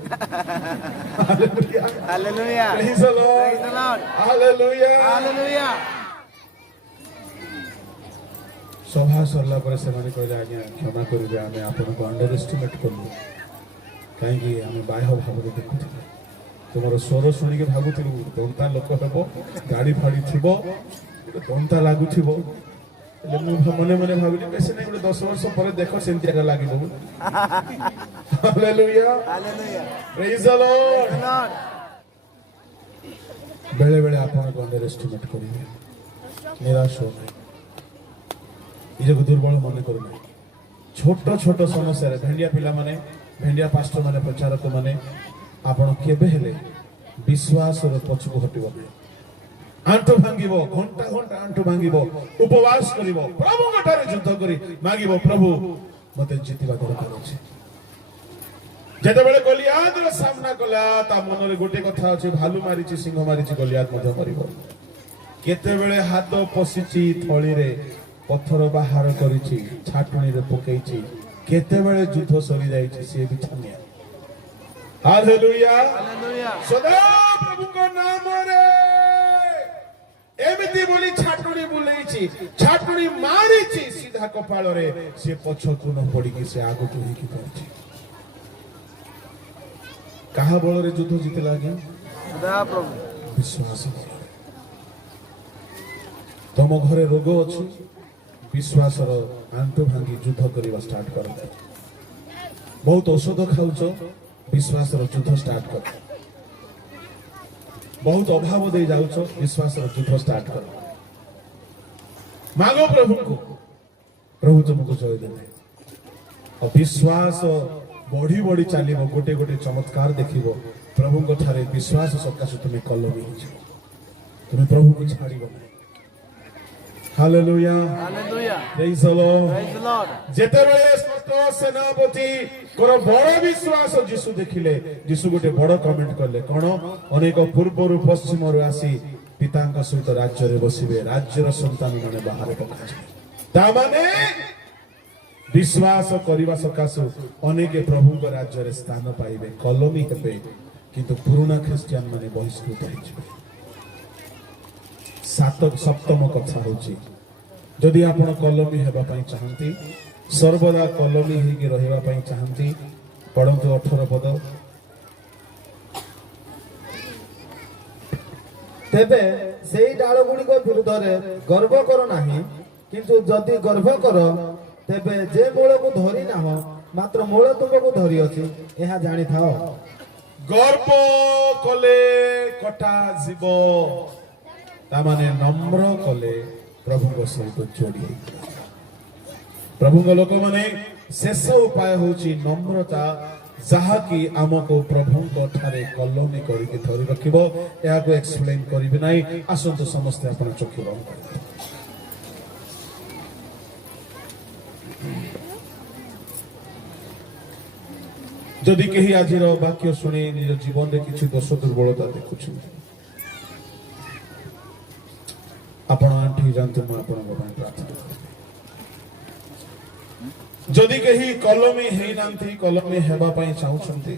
Hallelujah. Hallelujah. Praise the Lord. Praise the Lord. Hallelujah. Hallelujah. ସଭା ସରିଲା ପରେ ସେମାନେ କହିଲେ ଆଜ୍ଞା କ୍ଷମା କରିବେ, ଆମେ ଆପଣଙ୍କୁ ଅଣ୍ଡର ଏଷ୍ଟିମେଟ୍ କଲୁ, କାହିଁକି ଆମେ ବାହ୍ୟ ଭାବରେ ଦେଖୁଥିଲୁ, ତୁମର ସ୍ୱର ଶୁଣିକି ଭାବୁଥିଲୁ ଦନ୍ତା ଲୋକ ହେବ, ଗାଡ଼ି ଫାଡ଼ି ଥିବ, ଗୋଟେ ଦନ୍ତା ଲାଗୁଥିବ। ହେଲେ ମୁଁ ମନେ ମନେ ଭାବିଲି ବେଶୀ ନାହିଁ, ଗୋଟେ 10 ବର୍ଷ ପରେ ଦେଖ ସେମିତି ଏକା ଲାଗିବ। ହାଲେଲୁୟା। Hallelujah. ପ୍ରେଜ୍ ଦ ଲର୍ଡ। Praise the Lord. ବେଳେ ବେଳେ ଆପଣଙ୍କୁ ଅଣ୍ଡର ଏଷ୍ଟିମେଟ୍ କରିବେ, ନିରାଶ ହୁଅ ନାହିଁ, ନିଜକୁ ଦୁର୍ବଳ ମନେ କରୁନାହିଁ। ଛୋଟ ଛୋଟ ସମସ୍ୟାରେ ଭେଣ୍ଡିଆ ପିଲାମାନେ, ଭେଣ୍ଡିଆ ପାଷ୍ଟର ମାନେ, ପ୍ରଚାରକ ମାନେ, ଆପଣ କେବେ ହେଲେ ବିଶ୍ୱାସର ପଛକୁ ହଟିବ ନାହିଁ। ଆଣ୍ଠୁ ଭାଙ୍ଗିବ, ଘଣ୍ଟା ଘଣ୍ଟା ଆଣ୍ଠୁ ଭାଙ୍ଗିବ, ଉପବାସ କରିବ, ପ୍ରଭୁଙ୍କ ଠାରେ ଯୁଦ୍ଧ କରି ମାଗିବ, ପ୍ରଭୁ ମତେ ଜିତିବା ଦରକାର ଅଛି। ଯେତେବେଳେ ଗଲିଆତର ସାମ୍ନା କଲା, ତା ମନରେ ଗୋଟେ କଥା ଅଛି, ଭାଲୁ ମାରିଛି, ସିଂହ ମାରିଛି, ଗଲିଆତ ମଧ୍ୟ ମରିବ। କେତେବେଳେ ହାତ ପଶିଛି ଥଳିରେ, ପଥର ବାହାର କରିଛି, ଛାଟୁଣୀରେ ପକେଇଛି, କେତେବେଳେ ଯୁଦ୍ଧ ସରିଯାଇଛି, ସିଏ ବି ଛାନିଆ। ହାଲେଲୁୟା। Hallelujah. ସଦା ପ୍ରଭୁଙ୍କ ନାମରେ ଏମିତି ବୋଲି ଛାଟୁଣୀ ବୁଲେଇଛି, ଛାଟୁଣୀ ମାରିଛି ସିଧା କପାଳରେ, ସେ ପଛକୁ ନ ପଡିକି ସେ ଆଗକୁ ହେଇକି କରିଛି। କାହା ବଳରେ ଯୁଦ୍ଧ ଜିତିଲା ଆଜ୍ଞା? ସଦା ପ୍ରଭୁ। ବିଶ୍ୱାସ ବଳରେ। ତମ ଘରେ ରୋଗ ଅଛି, ବିଶ୍ୱାସର ଆଣ୍ଠୁ ଭାଙ୍ଗି ଯୁଦ୍ଧ କରିବା ଷ୍ଟାର୍ଟ କର। ବହୁତ ଔଷଧ ଖାଉଛ, ବିଶ୍ୱାସର ଯୁଦ୍ଧ ଷ୍ଟାର୍ଟ କର। ବହୁତ ଅଭାବ ଦେଇ ଯାଉଛ, ବିଶ୍ୱାସର ଯୁଦ୍ଧ ଷ୍ଟାର୍ଟ କର। ମାଗ ପ୍ରଭୁଙ୍କୁ, ପ୍ରଭୁ ତୁମକୁ ଜୟ ଦେବେ। ଆଉ ବିଶ୍ୱାସ ବଢି ବଢି ଚାଲିବ, ଗୋଟେ ଗୋଟେ ଚମତ୍କାର ଦେଖିବ। ପ୍ରଭୁଙ୍କ ଠାରେ ବିଶ୍ୱାସ ସକାଶେ ତୁମେ କଲମୀ ହେଇଯିବ, ତୁମେ ପ୍ରଭୁକୁ ଛାଡ଼ିବ ନାହିଁ। ହାଲେଲୁୟା। Hallelujah. ପ୍ରେଜ୍ ଦ ଲର୍ଡ। Praise the Lord. ଯେତେବେଳେ ସ୍ପଷ୍ଟ ସେନାପତି বড় বিশ্বাস যিশু দেখিলে যিশু গোটে বড় কমেন্ট কলে কোন অনেক পূর্বরু পশ্চিমরু আসি পিতাଙ୍କ সহিত রাজ্যরে বসিবে রাজ্যর সন্তান মানে বাহারে পকাଯିବେ তা মানে বিশ্বাস করিবা সকাশু অনেকে প্রভুଙ୍କ রাজ্যরে স্থান পাইবে কলমি হেবে কিন্তু পুরোনা খ্রিস্টিয়ান মানে বহিষ্কৃত ହେଇଯିବେ সপ্তম কথা হচ্ছে যদি আপন কলমি হেবা পাই চাহান্তি সর্বদা কলমি ହେଇକି ରହିବା ପାଇଁ ଚାହାନ୍ତି ପଢନ୍ତୁ 18 ପଦ ତେବେ ସେଇ ଡାଳ ଗୁଡ଼ିକ ବିରୁଦ୍ଧରେ ଗର୍ବ କର ନାହିଁ କିନ୍ତୁ ଯଦି ଗର୍ବ କର ତେବେ ଯେ ମୂଳକୁ ଧରି ନାହ ମାତ୍ର ମୂଳ ତୁମକୁ ଧରିଅଛି ଏହା ଜାଣିଥାଅ ଗର୍ବ କଲେ କଟା ଯିବ ତା ମାନେ ନମ୍ର କଲେ ପ୍ରଭୁଙ୍କ ସହିତ ଯୋଡ଼ି ହେଇଯିବ ପ୍ରଭୁଙ୍କ ଲୋକମାନେ ଶେଷ ଉପାୟ ହେଉଛି ନମ୍ରତା ଯାହାକି ଆମକୁ ପ୍ରଭୁଙ୍କ ଠାରେ କଲମୀ କରିକି ଧରି ରଖିବ ଏହାକୁ ଏକ୍ସପ୍ଲେନ କରିବି ନାହିଁ ଆସନ୍ତୁ ସମସ୍ତେ ଆପଣ ଚକ୍ଷୁ ବନ୍ଦ କରନ୍ତୁ ଯଦି କେହି ଆଜିର ବାକ୍ୟ ଶୁଣି ନିଜ ଜୀବନରେ କିଛି ଦୋଷ ଦୁର୍ବଳତା ଦେଖୁଛନ୍ତି ଆପଣ ଆଣ୍ଠି ଯାଆନ୍ତୁ ମୁଁ ଆପଣଙ୍କ ପାଇଁ ପ୍ରାର୍ଥନା କରିବି যদি কেহি কলমি ହେଇନାନ୍ତି କଲମୀ ହେବା ପାଇଁ ଚାହୁଁଛନ୍ତି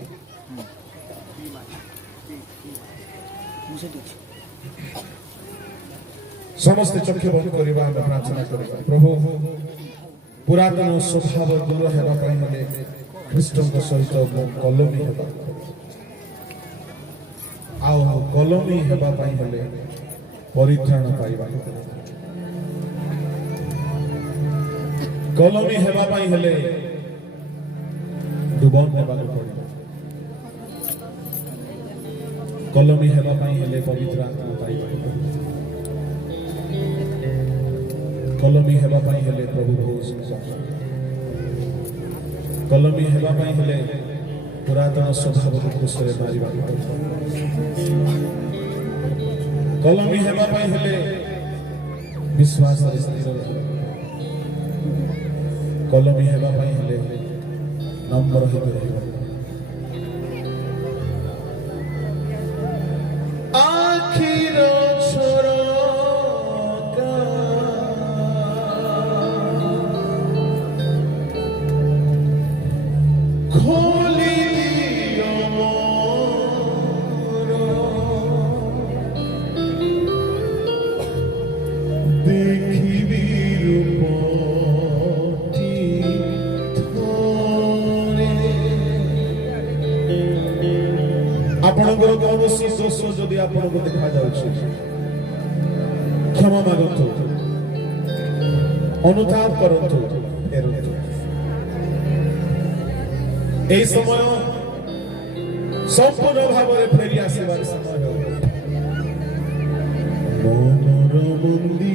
ସମସ୍ତେ ଚକ୍ଷୁ ବନ୍ଦ କରିବା ଆମେ ପ୍ରାର୍ଥନା କରିବା ପ୍ରଭୁ ପୁରାତନ ସ୍ୱଭାବ ଦୂର ହେବା ପାଇଁ ହେଲେ ଖ୍ରୀଷ୍ଟଙ୍କ ସହିତ କଲମୀ ହେବା ଆଉ କଲମୀ ହେବା ପାଇଁ ହେଲେ ପରିତ୍ରାଣ ପାଇବାକୁ ପଡ଼ିବ କଲମୀ ହେବା ପାଇଁ ହେଲେ ଡୁବନ ନେବାକୁ ପଡ଼ିବ କଲମୀ ହେବା ପାଇଁ ହେଲେ ପବିତ୍ର ଆତ୍ମା ପାଇବାକୁ ପଡ଼ିବ କଲମୀ ହେବା ପାଇଁ ହେଲେ ପ୍ରଭୁ କଲମୀ ହେବା ପାଇଁ ହେଲେ ପୁରାତନ ସ୍ୱଭାବକୁ କୃଷରେ ମାରିବାକୁ ପଡ଼ିବ କଲମୀ ହେବା ପାଇଁ ହେଲେ ବିଶ୍ୱାସରେ ସ୍ଥିର ରହିବାକୁ କଲମୀ ହେବା ପାଇଁ ହେଲେ ନମ୍ର ହେଇକି ରହିବ ଆଖିର ଝରକା ଖୋଲି ଦିଅ ମୋର ଦେଖିବି ରୂପ ଆପଣଙ୍କର କୌଣସି ଦୋଷ ଯଦି ଆପଣଙ୍କୁ ଦେଖାଯାଉଛି କ୍ଷମା ମାଗନ୍ତୁ ଅନୁତାପ କରନ୍ତୁ ଫେରନ୍ତୁ এই সময় সম্পূর্ণ ভাবে ফেরি আসিবার সময় মনোর মন্দির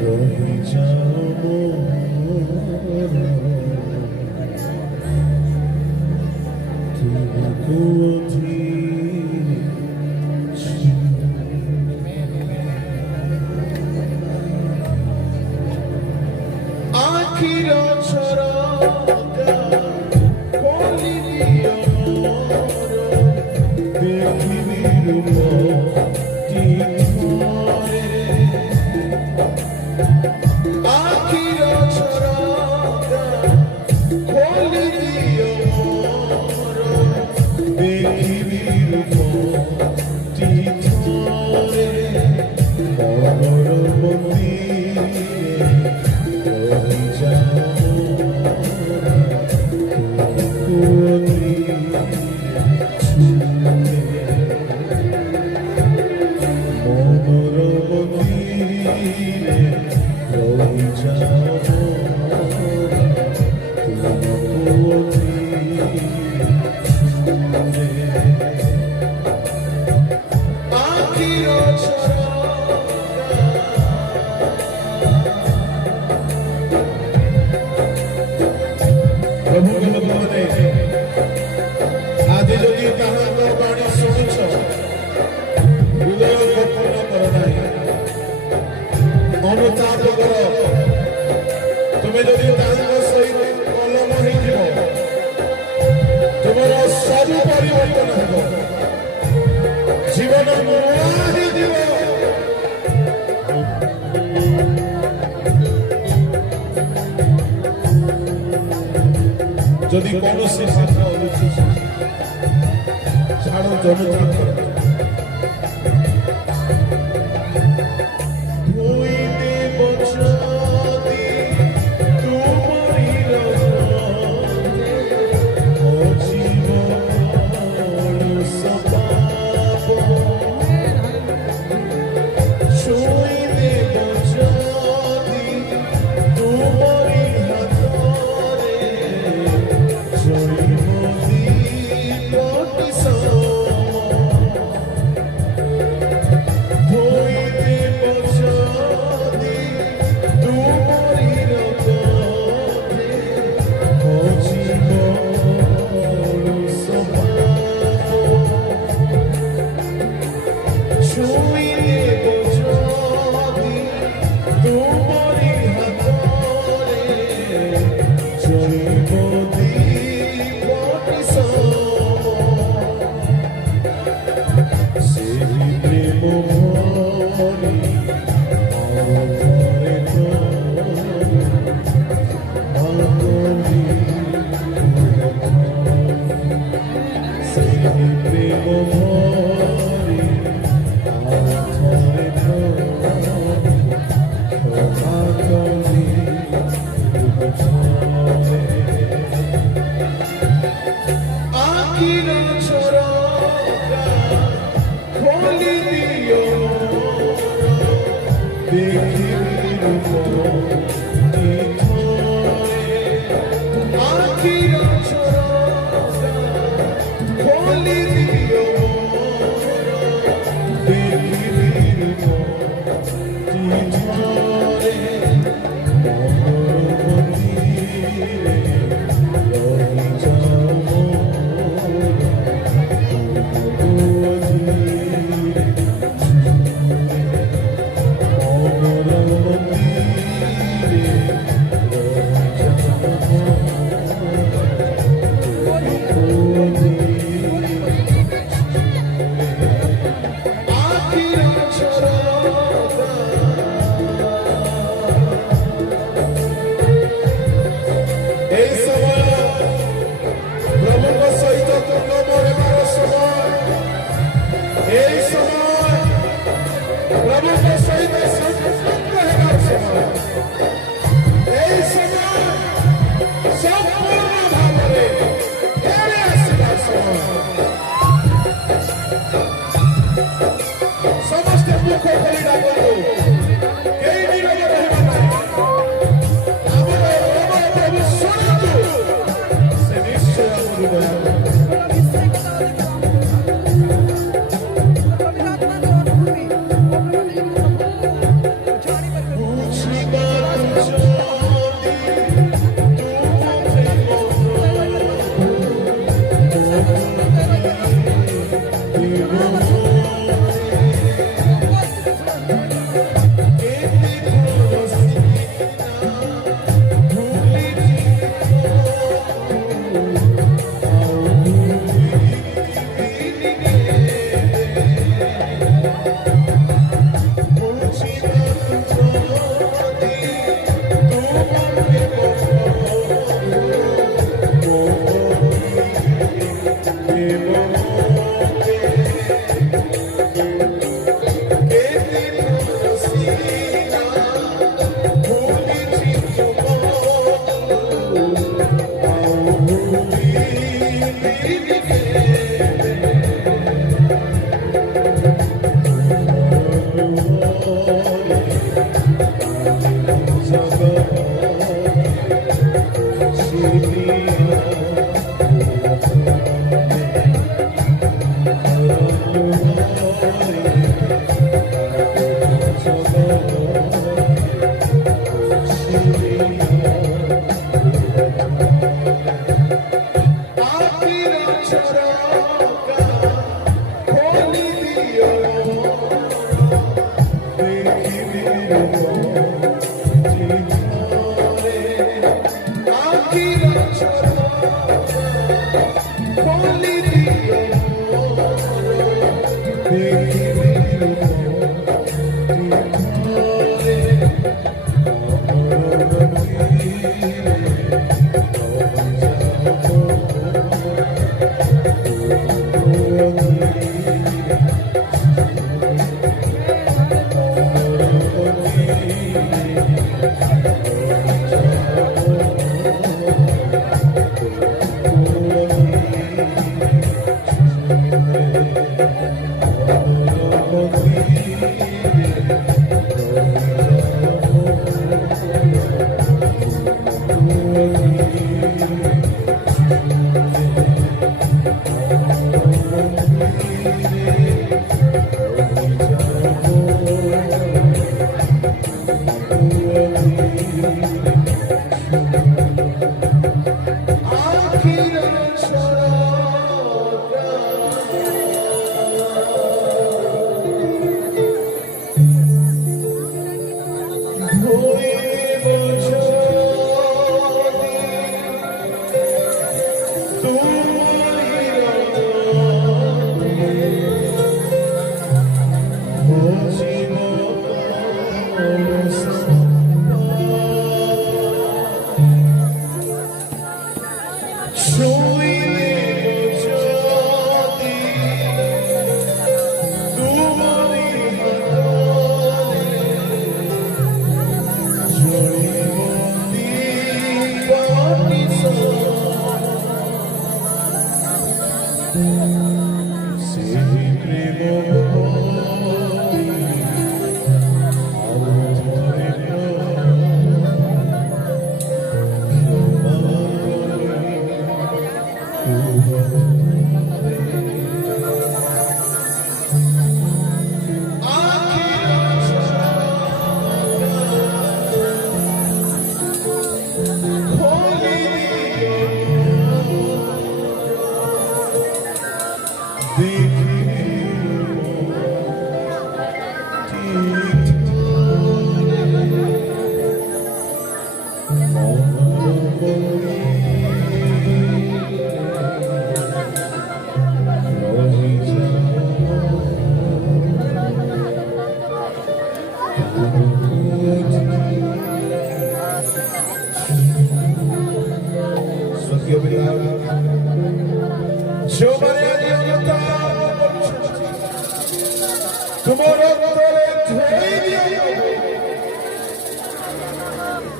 রহি যাও আখির ঝরকা খোলি দিও দেখিবি রূপ আখির ঝরকা খোলি দিও দেখিবি রূপ মনোর জীবন মোহারি দিব যদি কৌশি ভাষা অনুষ্ঠিত ছাড় জনতা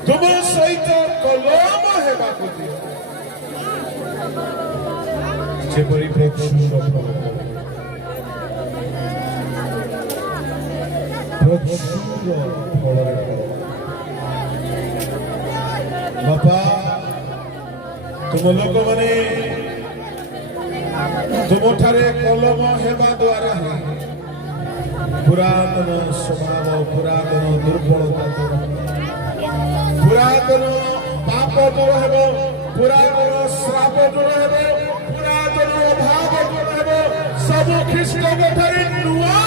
तुम सहित कलम हेबाकु दियो जेपरि प्रचुर फलरे बापा तुम लोक माने तुम ठारे कलम हेबा द्वारा पुरातन स्वभाव पुरातन दुर्बलता पुरातन पाप दूर हेब पुरातन श्राप दूर हेब पुरातन अभाव दूर हेब सब ख्रीष्ट ठारे नुआ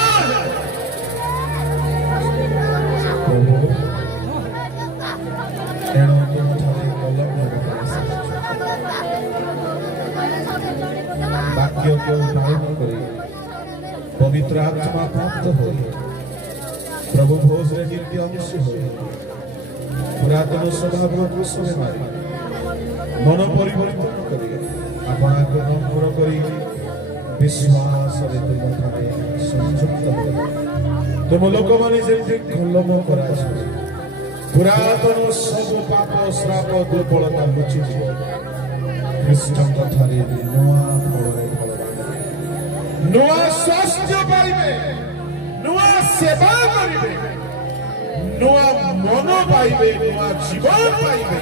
वाक्य को धारण करी पवित्र आत्मा प्राप्त हो प्रभु भोज रे निर्दय अंश हो पुरातन स्वभाव को मारी मन परिवर्तन करी अपना को पूरा करी विश्वास रे तुम ठारे संयुक्त हो तुम लोक माने जेते कलम करा पुरातन सब पाप श्राप दुर्बलता मुची ख्रीष्ट ठारे नुआ फलरे नुआ स्वास्थ्य पाइबे नुआ सेवा करिबे नुआ मन पाइबे नुआ जीवन पाइबे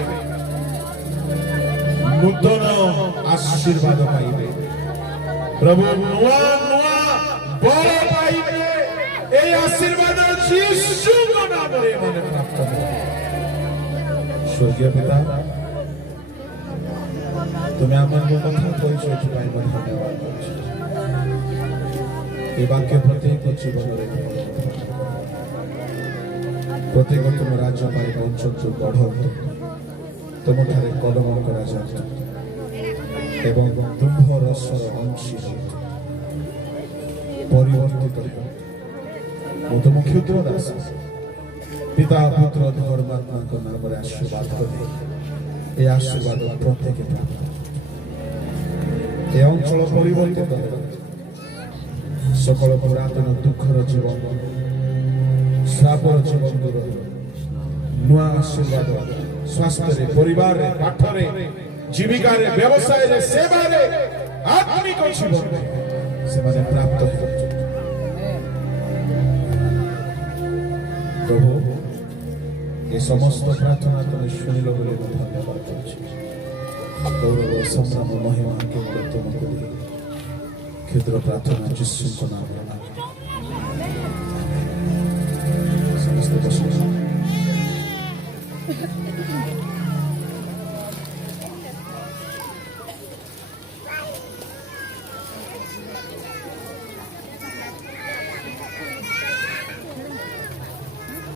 नूतन आशीर्वाद पाइबे प्रभु नुआ नुआ बल पाइबे ए आशीर्वाद यीशु के नाम रे मन प्राप्त हो स्वर्गीय पिता तुम्हें आमन को कथा कहिছো एथि पाइ धन्यवाद करछि ये वाक्य प्रत्येक जीवन प्रत्येक तुम राज्य पाई बंचु बढ़ तुम ठारे कलम करा एवं तुम्भ रसर अंशी ପରିବର୍ତ୍ତିତ ହେଉ। ମୁଁ ତୁମ କ୍ଷୁଦ୍ର ଦାସ ପିତା ପୁତ୍ର ଧର୍ମାତ୍ମାଙ୍କ ନାମରେ ଆଶୀର୍ବାଦ କରେ। ଏ ଆଶୀର୍ବାଦ ପ୍ରତ୍ୟେକ ପ୍ରାପ୍ତ। ଏ ଅଞ୍ଚଳ ପରିବର୍ତ୍ତିତ ହେଉ। সকল পুরাতন দুঃখর জীবন শ্রাপর জীবন দূর ହେଉ। ନୂଆ ଆଶୀର୍ବାଦ ସ୍ୱାସ୍ଥ୍ୟରେ ପରିବାରରେ ପାଠରେ ଜୀବିକାରେ ବ୍ୟବସାୟରେ ସେବାରେ ଆତ୍ମିକ ଜୀବନରେ ସେମାନେ ପ୍ରାପ୍ତ ହେଉଛନ୍ତି। ପ୍ରଭୁ ଏ ସମସ୍ତ ପ୍ରାର୍ଥନା ତୁମେ ଶୁଣିଲ ବୋଲି ମୁଁ ଧନ୍ୟବାଦ ଦେଉଛି। ଗୌରବ ସମ୍ଭ୍ରମ ମହିମା କେବଳ ତୁମକୁ ଦେଇ କ୍ଷୁଦ୍ର ପ୍ରାର୍ଥନା ଯୀଶୁଙ୍କ ନାମରେ